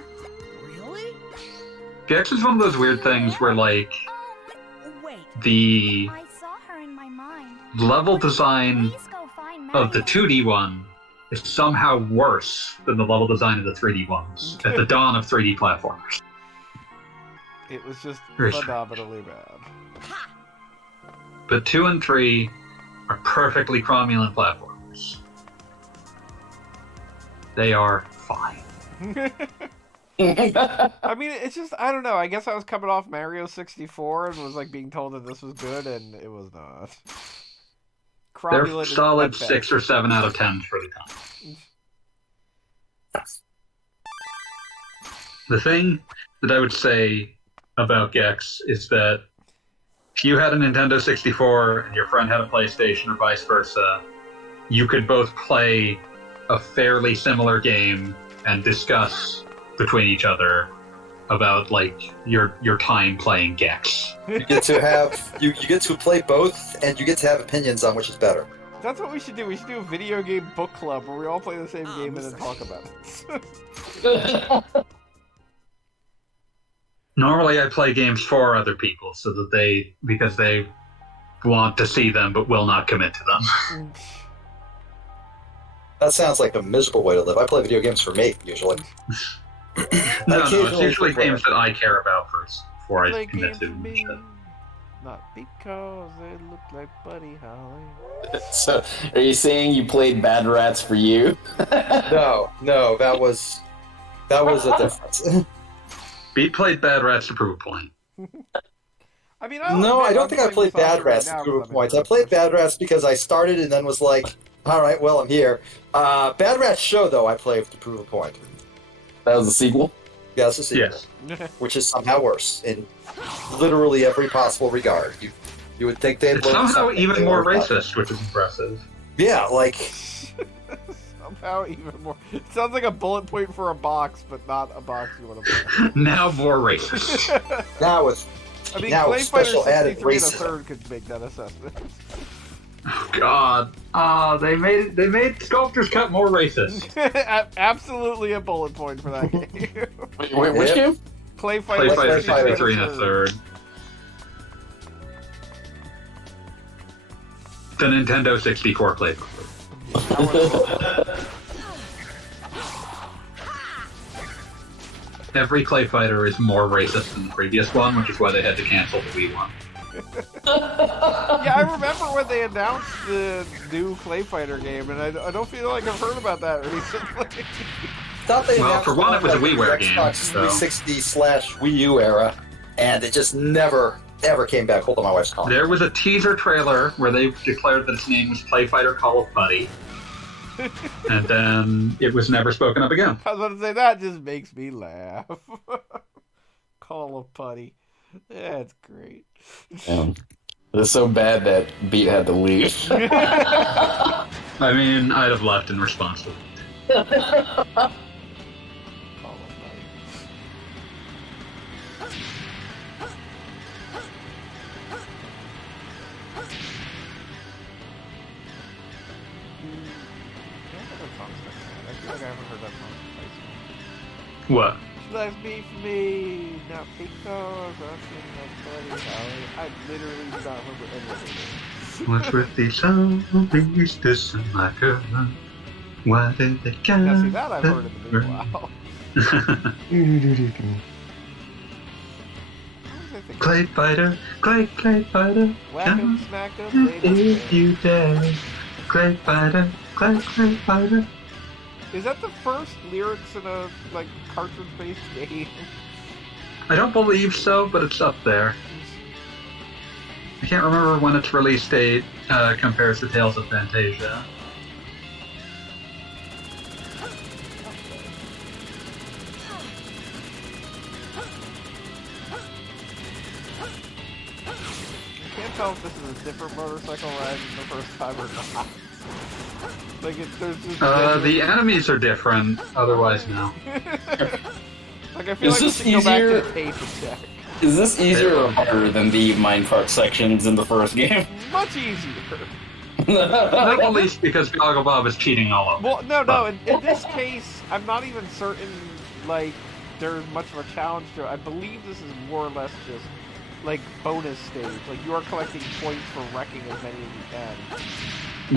Really? Gex is one of those weird things where, like, Wait. the I saw her in my mind. level design Please go find of the Mario. 2D one is somehow worse than the level design of the 3D ones at the dawn of 3D platformers. It was just Very phenomenally bad. But 2 and 3 are perfectly cromulent platformers. They are fine. I mean, it's just, I don't know. I guess I was coming off Mario 64 and was like being told that this was good, and it was not. They're Cromulent is solid at best. 6 or 7 out of 10 for the time. The thing that I would say about Gex is that if you had a Nintendo 64 and your friend had a PlayStation or vice versa, you could both play a fairly similar game and discuss between each other about like your time playing Gex. You get to have you get to play both, and you get to have opinions on which is better. That's what we should do. We should do a video game book club where we all play the same game and then talk about it. Normally I play games for other people so that because they want to see them but will not commit to them. That sounds like a miserable way to live. I play video games for me usually. No, it's Occasionally usually for games that I care about first before I Play commit games to for them. me, not because they look like Buddy Holly. So, are you saying you played Bad Rats for you? No, that was a difference. Beat played Bad Rats to prove a point. I mean, No, I don't I'm think I played playing Bad Musashi Rats right to now prove 'cause I'm points. in I played first. Bad Rats because I started and then was like, all right, well, I'm here. Bad Rats Show, though, I played to prove a point. That was a sequel? Yeah, that's a sequel, Yes. which is somehow worse in literally every possible regard. You would think they'd It's learn somehow something. even They more learned nothing. racist, which is impressive. Yeah, like, Somehow even more. It sounds like a bullet point for a box, but not a box you want to play. Now more racist. now with I mean, Now, Clay Fighter special added 63 and a racism. third could make that assessment. Oh God. They made Sculptor's Cut more racist. Absolutely a bullet point for that game. Wait, which Yep. game? Clay Play Fighter Fighter 63 63 and a third. The Nintendo 64 played. Every Clay Fighter is more racist than the previous one, which is why they had to cancel the Wii one. Yeah, I remember when they announced the new Clay Fighter game, and I don't feel like I've heard about that recently. Thought they Well, announced for one, on, it was a like, WiiWare the game, Xbox so- 360 slash Wii U era, and it just never came back. Hold on, my wife's calling. There was a teaser trailer where they declared that it's name was Play Fighter Call of Putty. And then it was never spoken of again. I was about to say, that just makes me laugh. Call of Putty. That's great. It was so bad that Beat had to leave. I mean, I'd have left in response to it. Call of Putty. I feel like I haven't heard that song twice. What? Let's be for me, not because I've seen that bloody I literally do not remember any of it. What's with these zombies? This is my girl. Why did they come? Now see, that I've heard in the meanwhile. Clay Fighter, Clay Fighter. Whack 'em, Come smack 'em, lay 'em if down. you dare. Clay Fighter, Clay Fighter. Is that the first lyrics in a like cartridge-based game? I don't believe so, but it's up there. I can't remember when its release date compares to Tales of Fantasia. I can't tell if this is a different motorcycle ride than the first time or not. Like there's just The enemies are different, otherwise no. like I feel Is like we this should go back to easier? the page and check. Is this easier or harder than the minecart sections in the first game? Much easier. Not the least because Goggle Bob is cheating all over. Well, no. In this case, I'm not even certain. Like, there's much of a challenge to it. I believe this is more or less just like bonus stage. Like you are collecting points for wrecking as many as you can.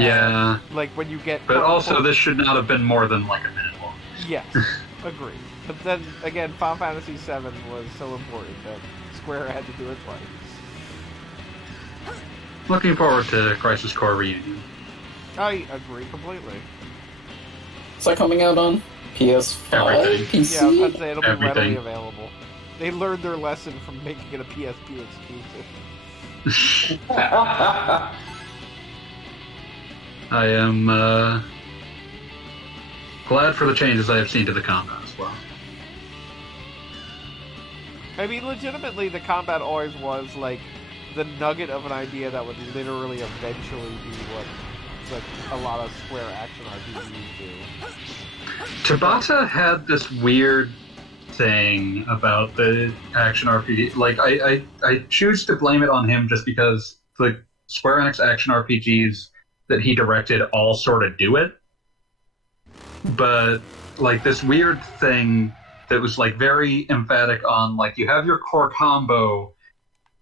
Yeah, Like when you get. but also this should not have been more than like a minute long. Yes, agreed. But then again, Final Fantasy VII was so important that Square had to do it twice. Looking forward to Crisis Core Reunion. I agree completely. Is that coming out on PS5, Everything. PC? Yeah, I was about to say it'll be Everything. readily available. They learned their lesson from making it a PSP exclusive. I am glad for the changes I have seen to the combat as well. I mean, legitimately, the combat always was like the nugget of an idea that would literally eventually be what like a lot of Square action RPGs do. Tabata had this weird thing about the action RPG. Like, I choose to blame it on him just because the Square Enix action RPGs that he directed all sort of do it. But, like, this weird thing that was, like, very emphatic on, like, you have your core combo,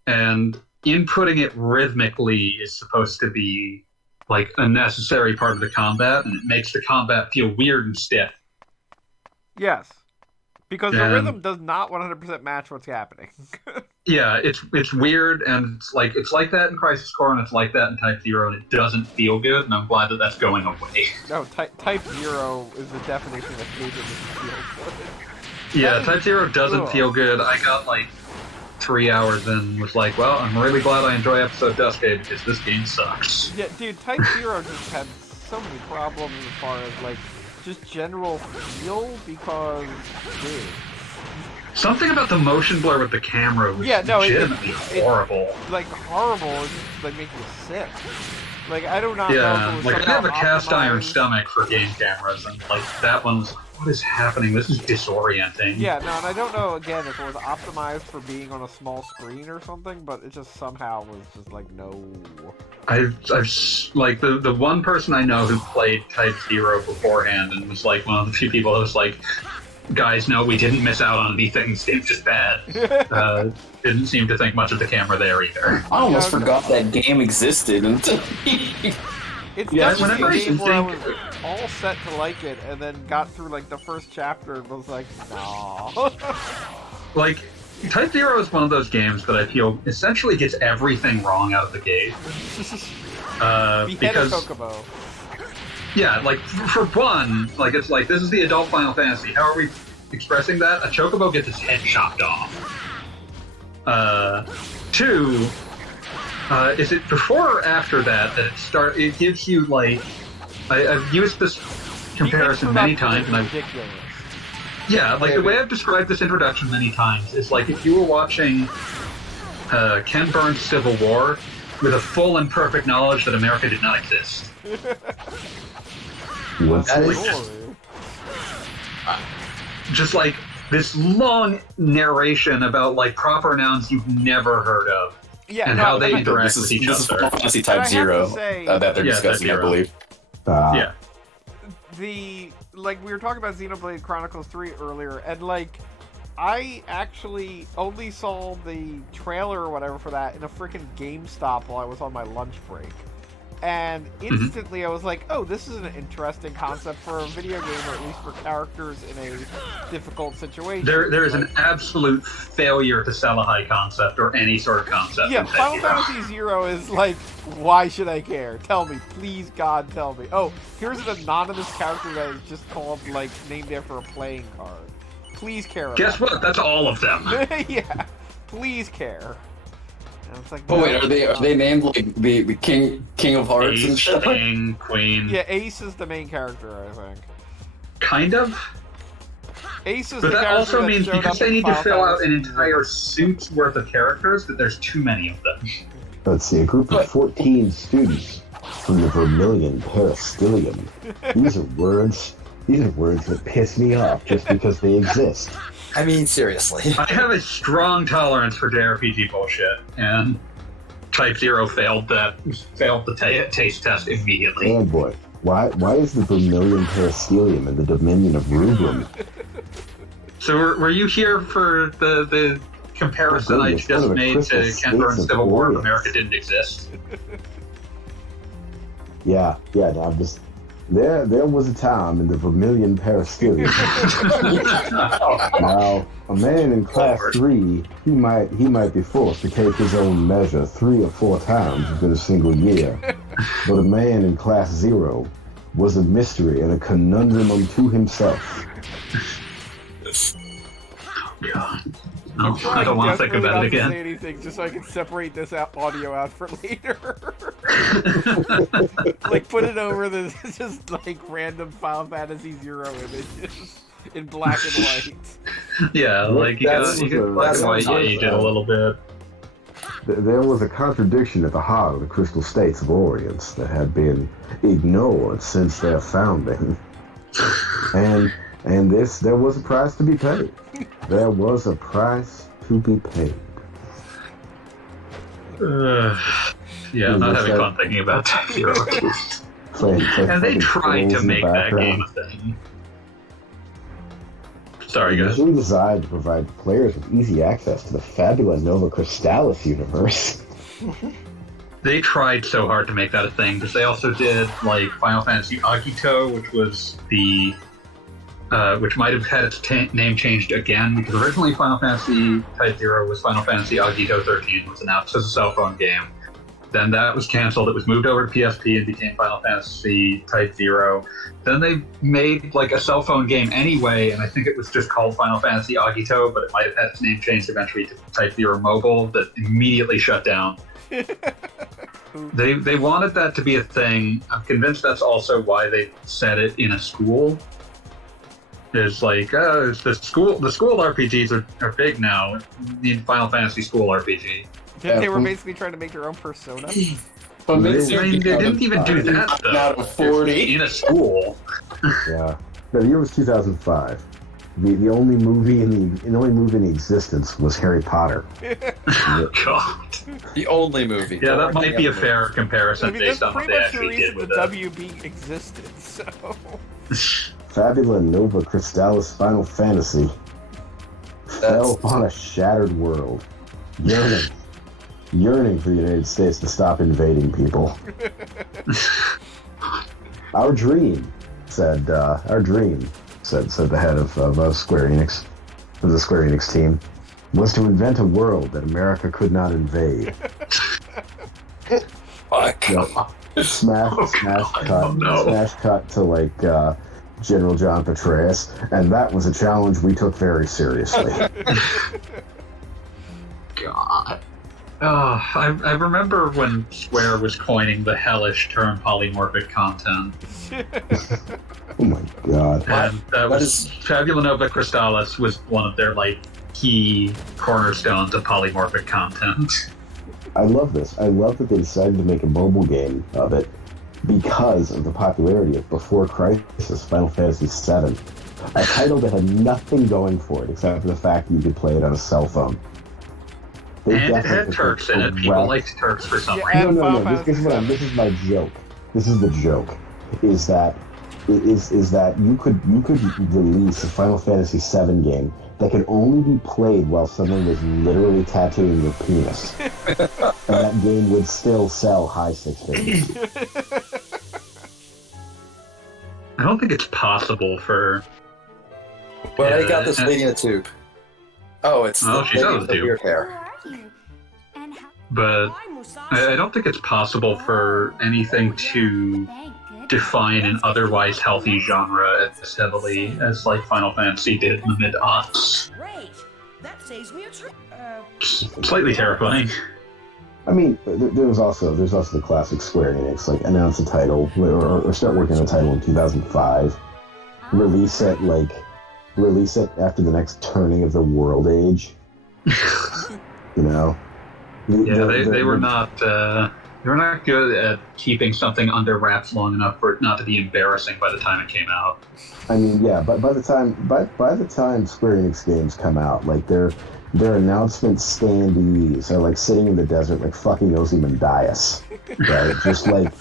and inputting it rhythmically is supposed to be, like, a necessary part of the combat, and it makes the combat feel weird and stiff. Yes, because the And- rhythm does not 100% match what's happening. Yeah, it's weird, and it's like that in Crisis Core, and it's like that in Type Zero, and it doesn't feel good, and I'm glad that that's going away. No, Type 0 is the definition of game that feels good. Yeah, That is- Type Zero doesn't Ugh. feel good. I got like 3 hours and was like, well, I'm really glad I enjoy episode Duskade because this game sucks. Yeah, dude, Type 0 just had so many problems as far as, like, just general feel, because, dude. Something about the motion blur with the camera was Yeah, no, legitimately horrible. Like, horrible, it just, like, make you sick. Like, I do not know if Yeah, it was like I somehow have a cast iron optimized. stomach for game cameras, and like that one's what is happening? This is disorienting. Yeah, no, and I don't know, again, if it was optimized for being on a small screen or something, but it just somehow was just like, no. I've like the one person I know who played Type Zero beforehand and was like one of the few people that was like, guys, no, we didn't miss out on anything. This game's just bad. Didn't seem to think much of the camera there either. I almost Yeah, forgot that game existed until It's Yeah, definitely whenever a I game where I think- was all set to like it, and then got through, like, the first chapter and was like, no. Like Type Zero is one of those games that I feel essentially gets everything wrong out of the gate. Behead Because a Chocobo. yeah, like for one, like it's like this is the adult Final Fantasy. How are we expressing that? A Chocobo gets its head chopped off. Two, is it before or after that it gives you like I've used this comparison many times, and Ridiculous. yeah, like the way I've described this introduction many times is like if you were watching Ken Burns' Civil War with a full and perfect knowledge that America did not exist. What's That like, is- Just like this long narration about like proper nouns you've never heard of Yeah, and no, how they I mean, interact This with is each this is other. Final Fantasy And I Type have Zero to say- that they're Yeah, discussing, Type I believe. Yeah. Like we were talking about Xenoblade Chronicles 3 earlier, and like I actually only saw the trailer or whatever for that in a freaking GameStop while I was on my lunch break. And instantly I was like, oh, this is an interesting concept for a video game, or at least for characters in a difficult situation. There is Like, an absolute failure to sell a high concept or any sort of concept. yeah, in Final Type Zero. Fantasy Zero is like, why should I care? Tell me, please, God, tell me. Oh, here's an anonymous character that is just called, like, named after a playing card. Please care about Guess what? That's all of them. Yeah, please care. And it's like, Oh wait, no, are they named like the King of Hearts and Ace, shit? King, Queen. Yeah, Ace is the main character, I think. Kind of. Ace is But the that character also that means showed because up they in need to Final fill out an Fantasy. entire suit's worth of characters, that there's too many of them. Let's see, a group of 14 students from the Vermilion Peristylium. These are words that piss me off just because they exist. I mean, seriously. I have a strong tolerance for JRPG bullshit, and Type Zero failed the taste test immediately. Oh boy, why is the Vermilion Peristylium in the Dominion of Rubrum? So were you here for the comparison Oh, I goodness, one just of the made crystal to Ken states Burns' of Civil War if Orient. America didn't exist? Yeah, no, I'm just... There was a time in the Vermilion Peristylium. Now, a man in class 3, he might be forced to take his own measure 3 or 4 times within a single year. But a man in class 0 was a mystery and a conundrum unto himself. God. I'm No, trying I don't want to think desperately about not it to say again. anything, just so I can separate this audio out for later. Like, put it over the just like random Final Fantasy Zero images in black and white. Yeah, like you That's- got black and white, that's yeah, you did a little bit. There was a contradiction at the heart of the crystal states of Orient that had been ignored since their founding. And there was a price to be paid. There was a price to be paid. Yeah, I'm not having fun thinking about Type Zero. And they tried to make that game a thing. Sorry, guys. Initially designed to provide players with easy access to the fabulous Nova Crystallis universe. They tried so hard to make that a thing, because they also did like Final Fantasy Agito, which was the which might have had its name changed again, because originally Final Fantasy Type Zero was Final Fantasy Agito 13, was announced as a cell phone game. Then that was canceled. It was moved over to PSP and became Final Fantasy Type Zero. Then they made like a cell phone game anyway, and I think it was just called Final Fantasy Agito, but it might have had its name changed eventually to Type Zero Mobile, that immediately shut down. They wanted that to be a thing. I'm convinced that's also why they set it in a school. It's like, it's the school RPGs are big now. You need Final Fantasy school RPG. They were basically trying to make their own Persona. But They didn't even do that Out though. of 40. In a school. Yeah. The year was 2005. The only movie in existence was Harry Potter. God. The only movie. Yeah, that might be a fair comparison I mean, that's based on what pretty they much the actually did reason with the it. WB existed, so... Fabula Nova Crystallis Final Fantasy fell upon a shattered world, yearning for the United States to stop invading people. Our dream, said the head of Square Enix, of the Square Enix team. was to invent a world that America could not invade. Fuck. Smash cut to like General John Petraeus, and that was a challenge we took very seriously. God. I remember when Square was coining the hellish term polymorphic content. Oh my god. And Fabula Nova Crystallis was one of their like key cornerstones of polymorphic content. I love this. I love that they decided to make a mobile game of it because of the popularity of Before Crisis Final Fantasy VII, a title that had nothing going for it except for the fact that you could play it on a cell phone. And it had Turks in it. People liked Turks for some reason. No. This is my joke. This is the joke. Is that you could release a Final Fantasy VII game that could only be played while someone was literally tattooing your penis, and that game would still sell high six figures. I don't think it's possible for. Well, I got this lady in a tube. Oh, it's the she's lady out of with the the tube. weird Who hair. are you? And how? But Why, Musashi? I don't think it's possible for anything to Thank goodness. define an otherwise healthy genre as heavily as like Final Fantasy did in the mid-aughts. Great. That saves me a trip. Slightly terrifying. I mean, there's also the classic Square Enix, like announce a title or start working on a title in 2005, release it after the next turning of the world age. You know. Yeah, they were not good at keeping something under wraps long enough for it not to be embarrassing by the time it came out. I mean, yeah, but by the time Square Enix games come out, like their announcement standees are like sitting in the desert like fucking Ozymandias, right? Just like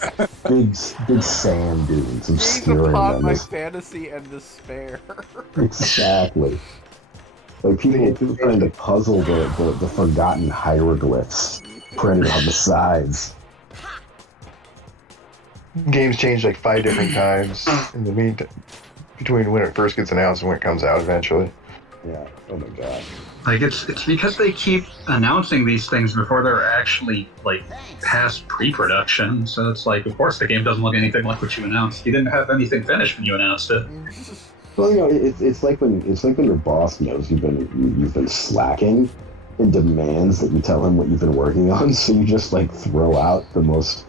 big sand dunes obscuring upon them. my fantasy and despair. Exactly. Like people trying to puzzle the forgotten hieroglyphs printed on the sides. Games change like 5 different times in the meantime, between when it first gets announced and when it comes out eventually. Yeah. Oh my god. Like it's because they keep announcing these things before they're actually like past pre-production. So it's like, of course, the game doesn't look anything like what you announced. You didn't have anything finished when you announced it. Well, you know, it's like when your boss knows you've been slacking and demands that you tell him what you've been working on. So you just like throw out the most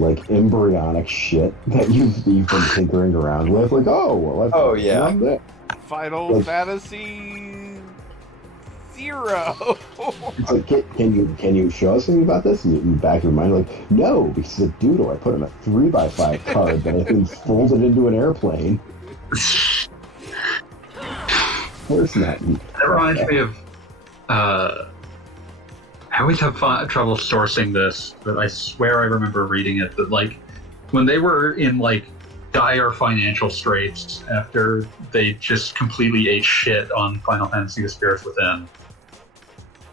like embryonic shit that you've been tinkering around with. Like, oh well, Final Fantasy 0. It's like, can you show us something about this? And you back of your mind, like, no, because it's a doodle I put on a 3x5 card that I think folded into an airplane. Where's that? That reminds me of. I always have trouble sourcing this, but I swear I remember reading it. That like when they were in like dire financial straits after they just completely ate shit on Final Fantasy: The Spirits Within.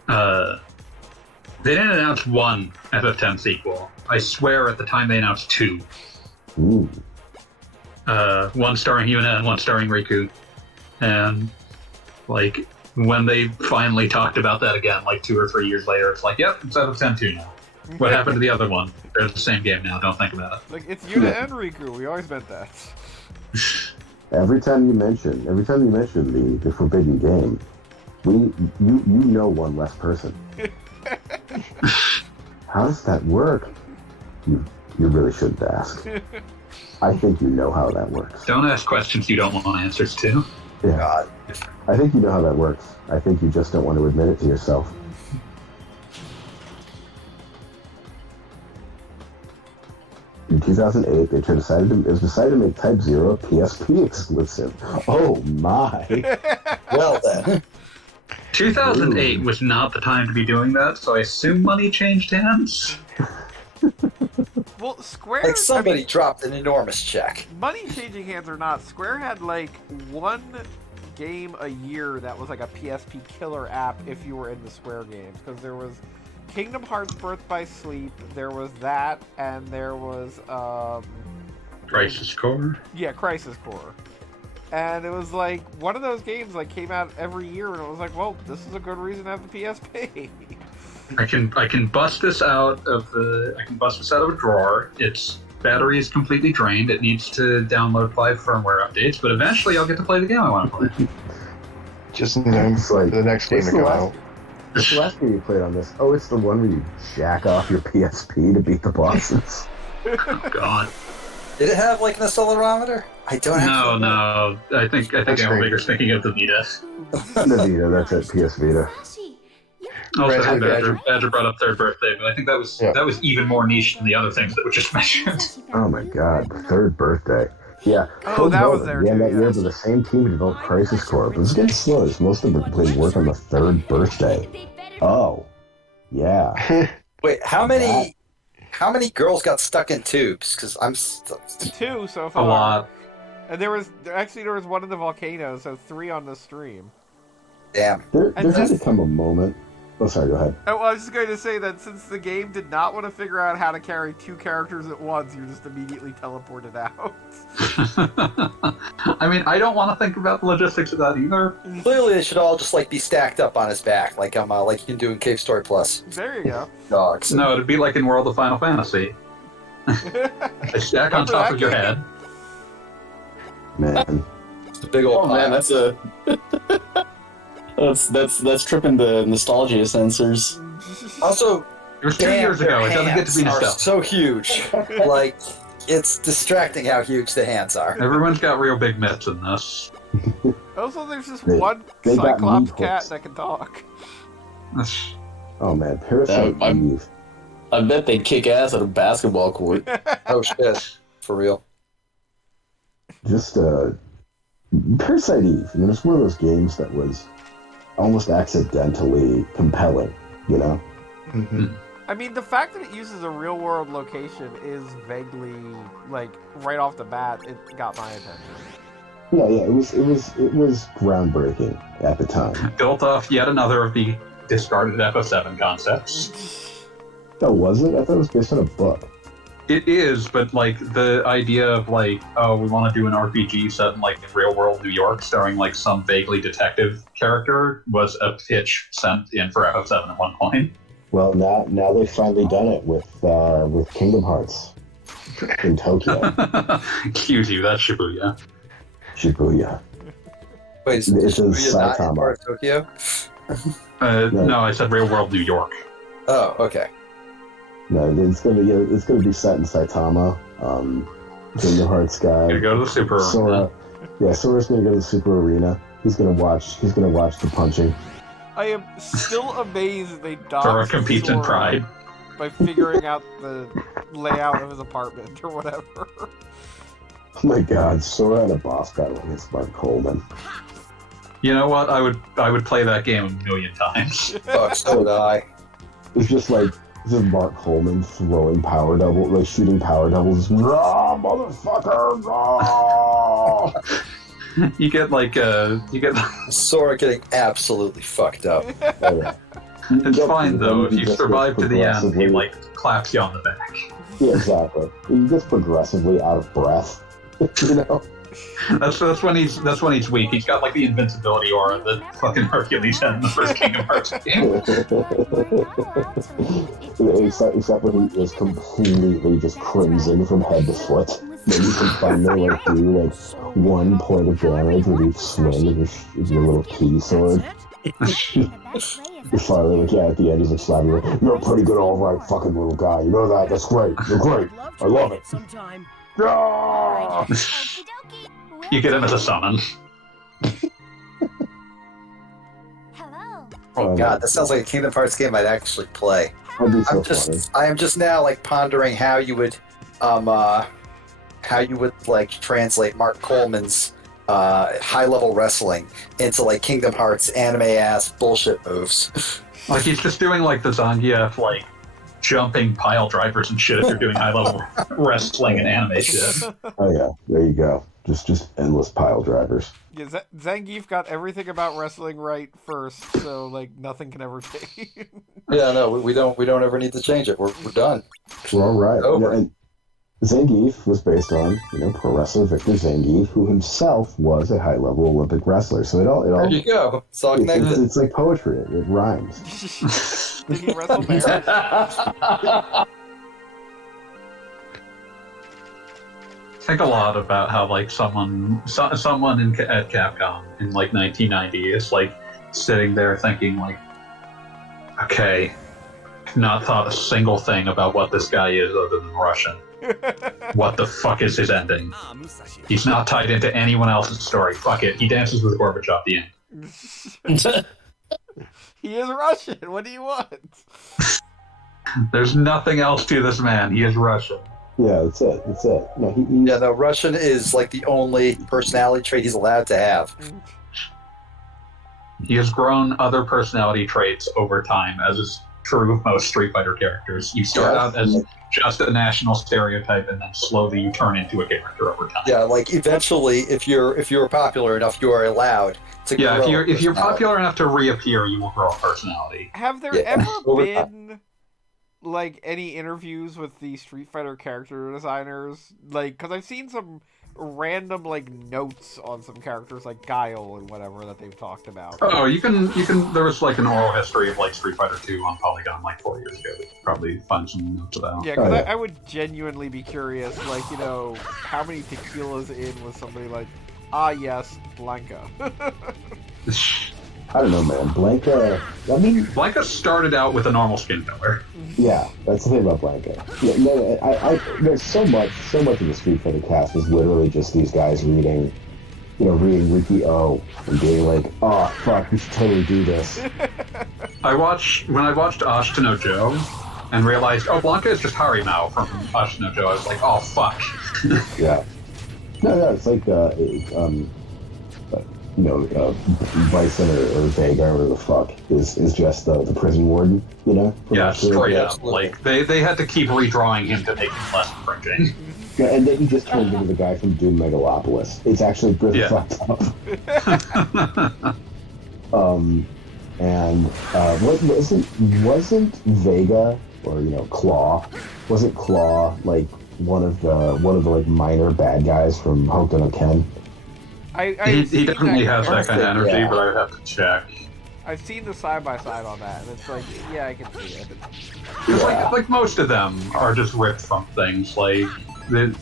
They didn't announce one FF10 sequel. I swear at the time they announced 2. Ooh. One starring Yuna and one starring Riku. And like when they finally talked about that again, like 2 or 3 years later, it's like, yep, it's FF10 2 now. What happened to the other one? They're the same game now, don't think about it. Like, it's Yuna and Riku. We always meant that. Every time you mention the Forbidden Game, you know one less person. How does that work? You really shouldn't ask. I think you know how that works. Don't ask questions you don't want answers to. Yeah. God. I think you know how that works. I think you just don't want to admit it to yourself. In 2008, it was decided to make Type 0 a PSP exclusive. Oh my! Well then. 2008 was not the time to be doing that, so I assume money changed hands. Well, Square... Like somebody dropped an enormous check. Money changing hands or not, Square had like one game a year that was like a PSP killer app if you were in the Square games. Because there was Kingdom Hearts Birth by Sleep, there was that, and there was... Crisis Core? Yeah, Crisis Core. And it was like one of those games like came out every year, and it was like, well, this is a good reason to have the PSP. I can bust this out of a drawer. Its battery is completely drained. It needs to download 5 firmware updates, but eventually I'll get to play the game I want to play. Just in time for the next game to come out. What's the last game you played on this? Oh, it's the one where you jack off your PSP to beat the bosses. Oh God. Did it have like an accelerometer? I don't have. No. I think Elmaker's thinking of the Vita. The Vita, that's it, PS Vita. Also, Badger. Badger brought up Third Birthday, but I think that was even more niche than the other things that were just mentioned. Oh my God, Third Birthday. Yeah. Oh, that was there yeah, too, that year, yes. but the same team who developed Crisis Core. But it's getting slow. It's most of them played work on the Third Birthday. Oh, yeah. Wait, how many girls got stuck in tubes? Because I'm 2 so A far. lot. And there was one in the volcano, so 3 on the stream. damn. There And had to just- come a moment. Oh, sorry, go ahead. Oh, I was just going to say that since the game did not want to figure out how to carry 2 characters at once, you just immediately teleported out. I mean, I don't want to think about the logistics of that either. Clearly, they should all just like be stacked up on his back, like like you can do in Cave Story Plus. There you go. Dogs. No, it'd be like in World of Final Fantasy. A stack on Remember top that of your game? head. Man. It's a big old Oh man, pile. that's a that's tripping the nostalgia sensors. Also, It was 2 damn, years their ago. It doesn't get to be hands are nostalgic. so huge. Like, it's distracting how huge the hands are. Everyone's got real big mitts in this. Also, there's just They- one they got Cyclops meat cat hooks. that can talk. Oh man, Parasite I'm- Eve. I bet they kick ass at a basketball court. Oh shit, for real. Just Parasite Eve. I mean, it's one of those games that was almost accidentally compelling. You know. Mm-hmm. I mean, the fact that it uses a real-world location is vaguely, like, right off the bat, it got my attention. Yeah. It was groundbreaking at the time. Built off yet another of the discarded FF7 concepts. Oh, was it? I thought it was based on a book. It is, but like the idea of like, oh, we want to do an RPG set in like real world New York, starring like some vaguely detective character, was a pitch sent in for FF7 at one point. Well, now they've finally done it with Kingdom Hearts in Tokyo. Excuse you, that's Shibuya. Shibuya. Wait, is It's in Shibuya not in Saitama. part of Tokyo? No, I said real world New York. Oh, okay. No, it's gonna be set in Saitama. Kingdom Hearts guy. Gonna go to the Super Arena. Sora. Yeah, Sora's gonna go to the Super Arena. He's gonna watch the punching. I am still amazed that they Sora doxed competes in Sora pride. by figuring out the layout of his apartment or whatever. Oh my God, Sora had a boss battle against Mark Coleman. You know what? I would play that game a million times. Fuck, so would I. It's just Mark Coleman throwing power double, like shooting power doubles. Raw motherfucker! Raw! You get Sora getting absolutely fucked up. Oh, yeah. It's fine though. If He you just survive gets to the end, he progressively- like claps you on the back. Yeah, exactly. He gets progressively out of breath. You know? That's when he's weak. He's got like the invincibility aura that fucking Hercules had in the first Kingdom Hearts game. except when he is completely just crimson from head to foot. Then you can finally do like 1 point of damage with each swing of your little key sword. Your father, at the end, he's like slapping you. You're a pretty good, all-right fucking little guy. You know that? That's great. You're great. I love it. Sometime. Ah! You get him as a summon. Hello. Oh god, that sounds like a Kingdom Hearts game I'd actually play. That'd be so funny. I am just now like pondering how you would like translate Mark Coleman's high level wrestling into like Kingdom Hearts anime ass bullshit moves. Like he's just doing like the Zangief like jumping pile drivers and shit if you're doing high level wrestling and anime shit. Oh yeah, there you go. Just endless pile drivers. Yeah, Zangief got everything about wrestling right first, so like nothing can ever change. Yeah, no, we don't ever need to change it. We're done. We're all right. Over. And Zangief was based on, pro wrestler Victor Zangief, who himself was a high-level Olympic wrestler. So it all, There you go. It's all connected. it's like poetry. It rhymes. Did he wrestle bears? Think a lot about how like someone at Capcom in like 1990 is like sitting there thinking like, okay, not thought a single thing about what this guy is other than Russian. What the fuck is his ending? He's not tied into anyone else's story. Fuck it. He dances with Gorbachev. The end. He is Russian. What do you want? There's nothing else to this man. He is Russian. Yeah, that's it. That's it. No, Yeah, no, Russian is like the only personality trait he's allowed to have. He has grown other personality traits over time, as is true of most Street Fighter characters. You start out as just a national stereotype, and then slowly you turn into a character over time. Yeah, like eventually, if you're popular enough, you are allowed to grow. Yeah, if you're popular enough to reappear, you will grow a personality. Have there Yeah. ever been like any interviews with the Street Fighter character designers? Like, because I've seen some random like notes on some characters like Guile and whatever that they've talked about. Oh, you can. There was like an oral history of like Street Fighter 2 on Polygon like 4 years ago. You could probably find some notes about. Yeah, because I would genuinely be curious, like, how many tequilas in was somebody like, yes, Blanca. I don't know, man. Blanca. I mean, Blanca started out with a normal skin color. yeah, that's the thing about Blanca. Yeah, no, there's so much of the Street Fighter cast is literally just these guys reading Riki O and being like, oh fuck, we should totally do this. When I watched Ashita Joe and realized, oh, Blanca is just Harimau from Ashita Joe, I was like, oh fuck. Yeah. No, it's like Bison or Vega or whatever the fuck is just the prison warden, Yeah, straight up. absolutely. Like they had to keep redrawing him to make him less cringing. Yeah, and then he just turned into the guy from Doom Megalopolis. It's actually pretty fucked up. Wasn't Vega or Claw? Wasn't Claw like one of the like minor bad guys from Hokuto no Ken? He definitely has that kind of energy, Yeah. but I would have to check. I've seen the side by side on that, and it's like, yeah, I can see it. It's like most of them are just ripped from things. Like, this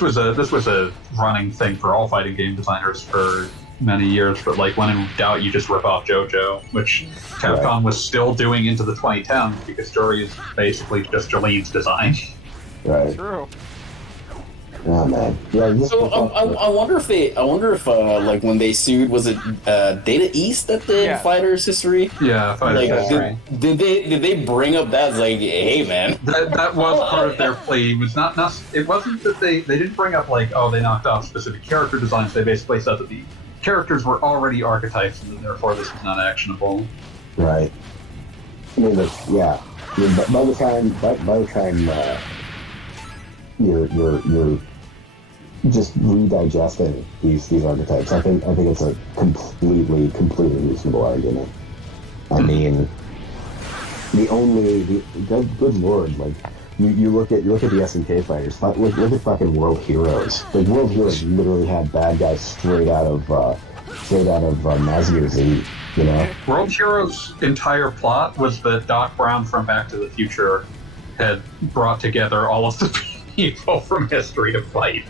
was a running thing for all fighting game designers for many years. But like, when in doubt, you just rip off JoJo, which Capcom was still doing into the 2010s because Juri is basically just Jolene's design. Right. True. Oh man. Yeah. So I wonder if like when they sued, was it Data East that did Fighters History? Yeah, Fighters History. Did they bring up that? It's like, hey man, that was part of their plea. It was not. It wasn't that they didn't bring up like, oh, they knocked off specific character designs. They basically said that the characters were already archetypes, and therefore this was not actionable. Right. I mean, yeah. I mean, by the time you're just redigesting these archetypes, I think it's a completely reasonable argument. I mean, good lord, like you look at the SNK fighters, look at fucking World Heroes. Like World Heroes literally had bad guys straight out of Mazinger Z. World Heroes' entire plot was that Doc Brown from Back to the Future had brought together all of the people from history to fight.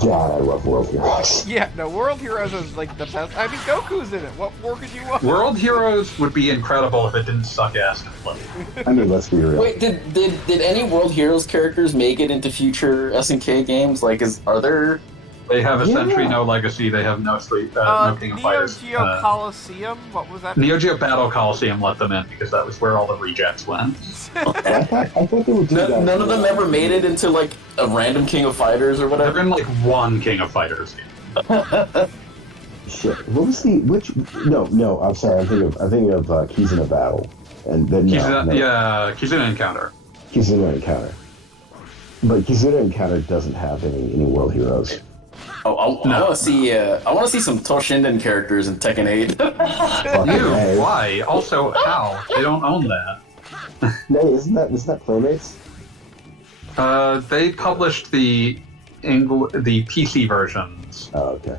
God, I love World Heroes. Yeah, no, World Heroes is like the best. I mean, Goku's in it. What more could you want? World Heroes would be incredible if it didn't suck ass to play. I mean, let's be real. wait, did any World Heroes characters make it into future SNK games? Like, are there? They have essentially no legacy. They have no no King of Neo Fighters. Geo Coliseum. What was that? Neo Geo Battle Coliseum let them in because that was where all the rejects went. I thought they would do that. None of them ever made it into like a random King of Fighters or There've whatever. been like one King of Fighters game. Shit. What was No. I'm sorry. I'm thinking of Kizuna Battle, and then Yeah, Kizuna Encounter. Kizuna Encounter. But Kizuna Encounter doesn't have any World Heroes. Oh, I want to see. I want to see some Toshinden characters in Tekken 8. Ew, why? Also, how? They don't own that. No, isn't that Playmates? They published the PC versions. Oh, okay.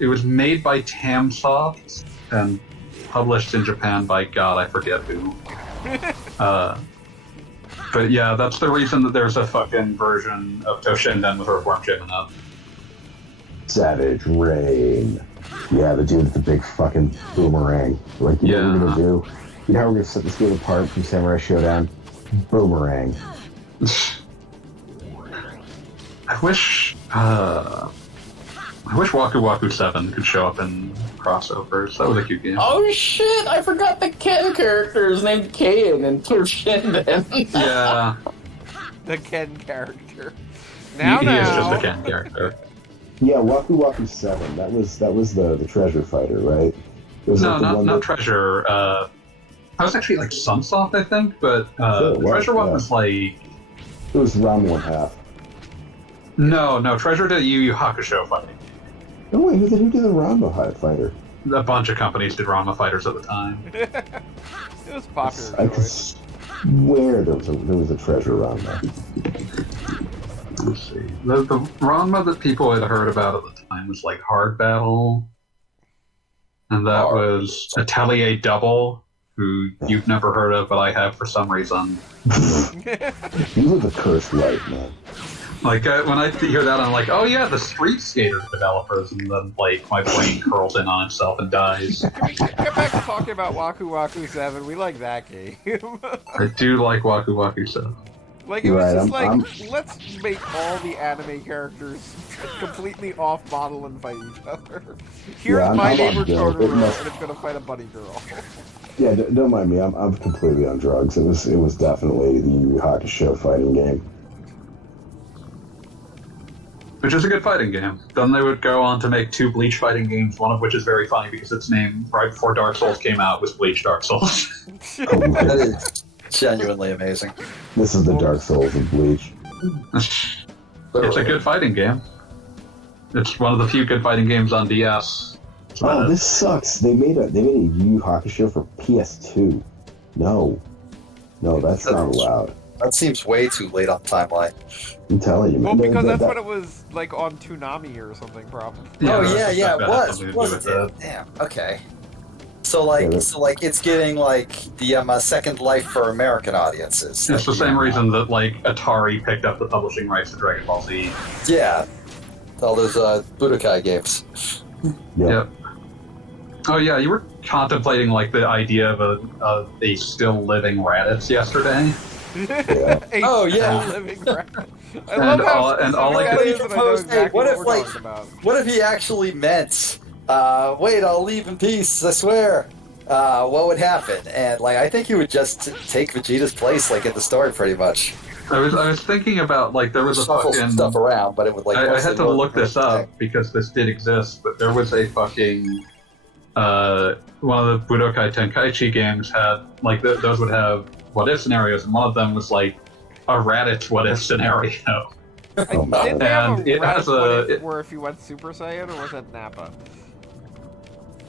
It was made by Tamsoft and published in Japan by God, I forget who. But yeah, that's the reason that there's a fucking version of Toshinden with Earthworm Jim in it. Savage Rain. Yeah, the dude with the big fucking boomerang. Like, you know what we're gonna do? You know how we're gonna set this game apart from Samurai Showdown? Boomerang. I wish Waku Waku 7 could show up in crossovers. That was a cute game. Oh shit! I forgot the Ken character is named Ken and Toshinden. Yeah. The Ken character. He is just a Ken character. Yeah, Waku Waku 7. That was the treasure fighter, right? It was No, like the one not that- Treasure. I was actually like Sunsoft, I think, but Sure, it was, Treasure one yeah. was like... It was Ranma 1/2. No, Treasure did Yu Yu Hakusho fighting. No wait, who did the Ranma fighter? A bunch of companies did Ranma fighters at the time. It was popular. I could swear there was a treasure Ranma. Let's see. The Ranma that people had heard about at the time was like Hard Battle, and that was Atelier Double, who you've never heard of, but I have for some reason. You were the cursed light, man. Like when I hear that, I'm like, oh yeah, the Street Skater developers, and then like my brain curls in on itself and dies. Can we get back to talking about Waku Waku 7? We like that game. I do like Waku Waku 7. Like, it was Right, just I'm- let's make all the anime characters completely off-model and fight each other. Here's Yeah, my I'm neighbor on Joe. Totoro, It must- and it's gonna fight a bunny girl. Yeah, don't mind me. I'm completely on drugs. It was definitely the Yu Yu Hakusho fighting game. Which is a good fighting game. Then they would go on to make 2 Bleach fighting games, one of which is very funny because its name, right before Dark Souls came out, was Bleach Dark Souls. That is genuinely amazing. This is the Dark Souls of Bleach. It's a good fighting game. It's one of the few good fighting games on DS. Oh, this sucks. They made a Yu Yu Hakusho for PS2. No, that's not allowed. That seems way too late on the timeline. I'm telling you, Well, man. because that's that- what it was like on Toonami or something, probably. Oh that's yeah, that it had was. something to do Wasn't with it? Damn. Okay. So like, it's getting like the Second Life for American audiences. It's the same reason that like Atari picked up the publishing rights to Dragon Ball Z. Yeah. All those Budokai games. Yeah. Yep. Oh yeah, you were contemplating like the idea of a still living Raditz yesterday. Yeah. Oh, yeah. Living rat. I And love how all- and all I specific could- that is, and I know Hey, exactly what if, we're like- talking about. What if he actually meant, wait, I'll leave in peace, I swear. What would happen? And like, I think he would just take Vegeta's place, like in the story, pretty much. I was thinking about like there was a Shuffle some fucking. stuff around, but it would like. I mostly had to work look for this the up thing. because this did exist, but there was a fucking one of the Budokai Tenkaichi games had like those would have what if scenarios, and one of them was like a Raditz what if scenario. Oh, man. Didn't they have And it rat has one a- if- where if you went Super Saiyan, or was that Nappa?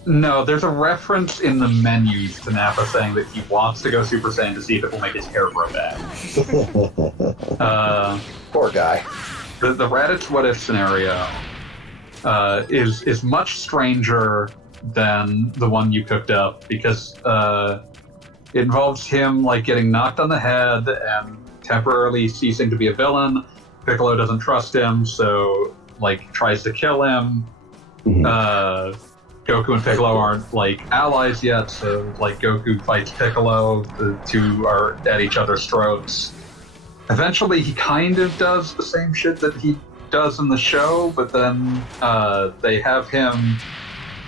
No, there's a reference in the menus to Nappa saying that he wants to go Super Saiyan to see if it will make his hair grow back. Poor guy. The Raditz what if scenario is much stranger than the one you cooked up because it involves him like getting knocked on the head and temporarily ceasing to be a villain. Piccolo doesn't trust him, so like tries to kill him. Goku and Piccolo aren't like allies yet, so like Goku fights Piccolo. The two are at each other's throats. Eventually, he kind of does the same shit that he does in the show, but then they have him,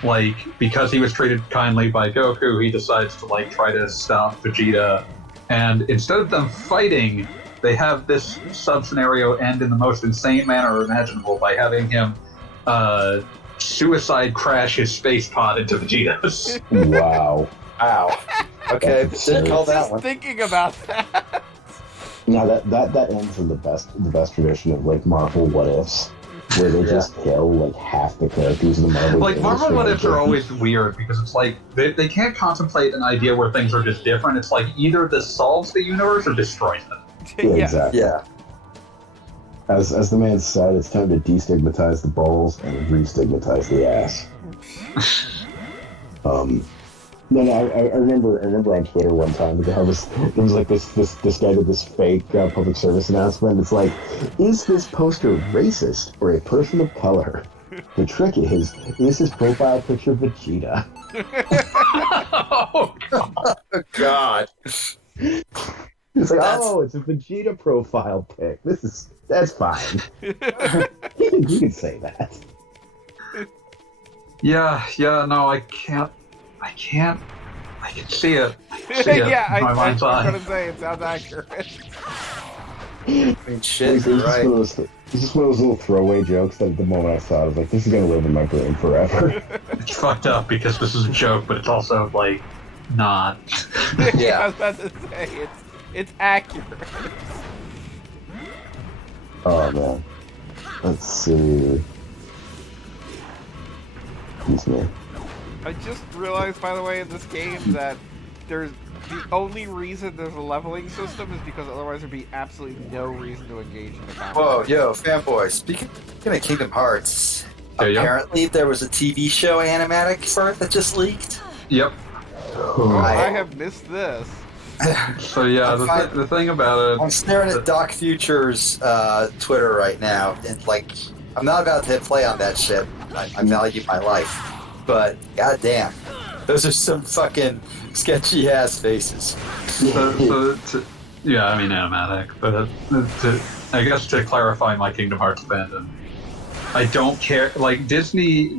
like, because he was treated kindly by Goku, he decides to, like, try to stop Vegeta. And instead of them fighting, they have this sub-scenario end in the most insane manner imaginable by having him suicide crash his space pod into Vegeta's. Wow. Ow. Okay, That's didn't call that Just one. thinking about that. Now that ends in the best tradition of like Marvel what ifs, where they just kill like half the characters in the Marvel. Like, Marvel industry. what ifs are always weird because it's like they can't contemplate an idea where things are just different. It's like either this solves the universe or destroys it. Yeah, exactly. Yeah. As the man said, it's time to destigmatize the balls and re-stigmatize the ass. I remember on Twitter one time there was like this guy did this fake public service announcement. It's like, is this poster racist or a person of color? The trick is his profile picture Vegeta? Oh, God. It's like, oh, it's a Vegeta profile pic. That's fine. You can say that. Yeah, no, I can't. I can see it. Yeah, in my mind's I was eye. gonna say it sounds accurate. I mean, shit, Like, you're right. It's just one of those little throwaway jokes that the moment I saw it, I was like, this is gonna live in my brain forever. It's fucked up because this is a joke, but it's also like not. I Yeah. was about to say it's accurate. Oh man. Let's see. Excuse me. I just realized, by the way, in this game that the only reason there's a leveling system is because otherwise there'd be absolutely no reason to engage in the combat. Whoa, yo, fanboy. Speaking of Kingdom Hearts, Yeah. apparently there was a TV show animatic for it that just leaked. Yep. Oh, I have missed this. So yeah, the thing about I'm it. staring at Doc Future's Twitter right now, and like, I'm not about to hit play on that shit. I value my life, but goddamn, those are some fucking sketchy ass faces. Yeah, I mean animatic, but I guess to clarify my Kingdom Hearts fandom, I don't care. Like Disney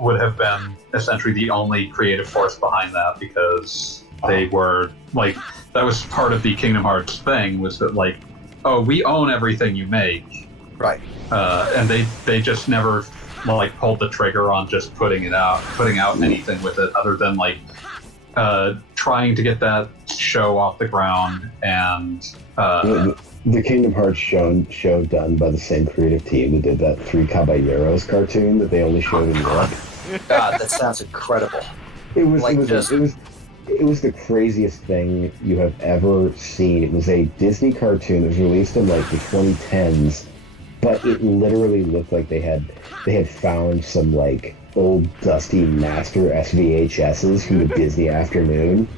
would have been essentially the only creative force behind that because they were like, that was part of the Kingdom Hearts thing, was that like, oh, we own everything you make, Right. and they just never like pulled the trigger on just putting out anything with it other than like trying to get that show off the ground and The Kingdom Hearts show done by the same creative team that did that Three Caballeros cartoon that they only showed in Europe. God, that sounds incredible. It was Like, it was the craziest thing you have ever seen. It was a Disney cartoon that was released in like the 2010s, but it literally looked like they had found some like old dusty master SVHSs from the Disney afternoon.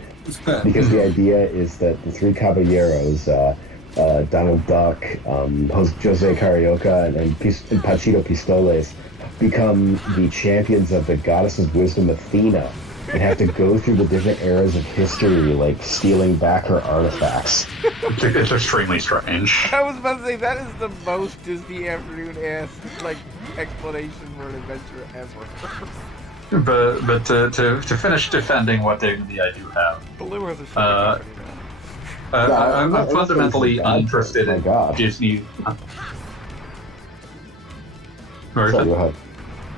Because the idea is that the Three Caballeros, Donald Duck, Jose Carioca, and Pachito Pistoles become the champions of the goddess of wisdom Athena and have to go through the different eras of history, like stealing back her artifacts. it's extremely strange. I was about to say, that is the most Disney afternoon-ass, like, explanation for an adventure ever. But to finish defending what dignity I do have, Blue has a shitty company, I'm fundamentally uninterested in Disney. Sorry, go ahead.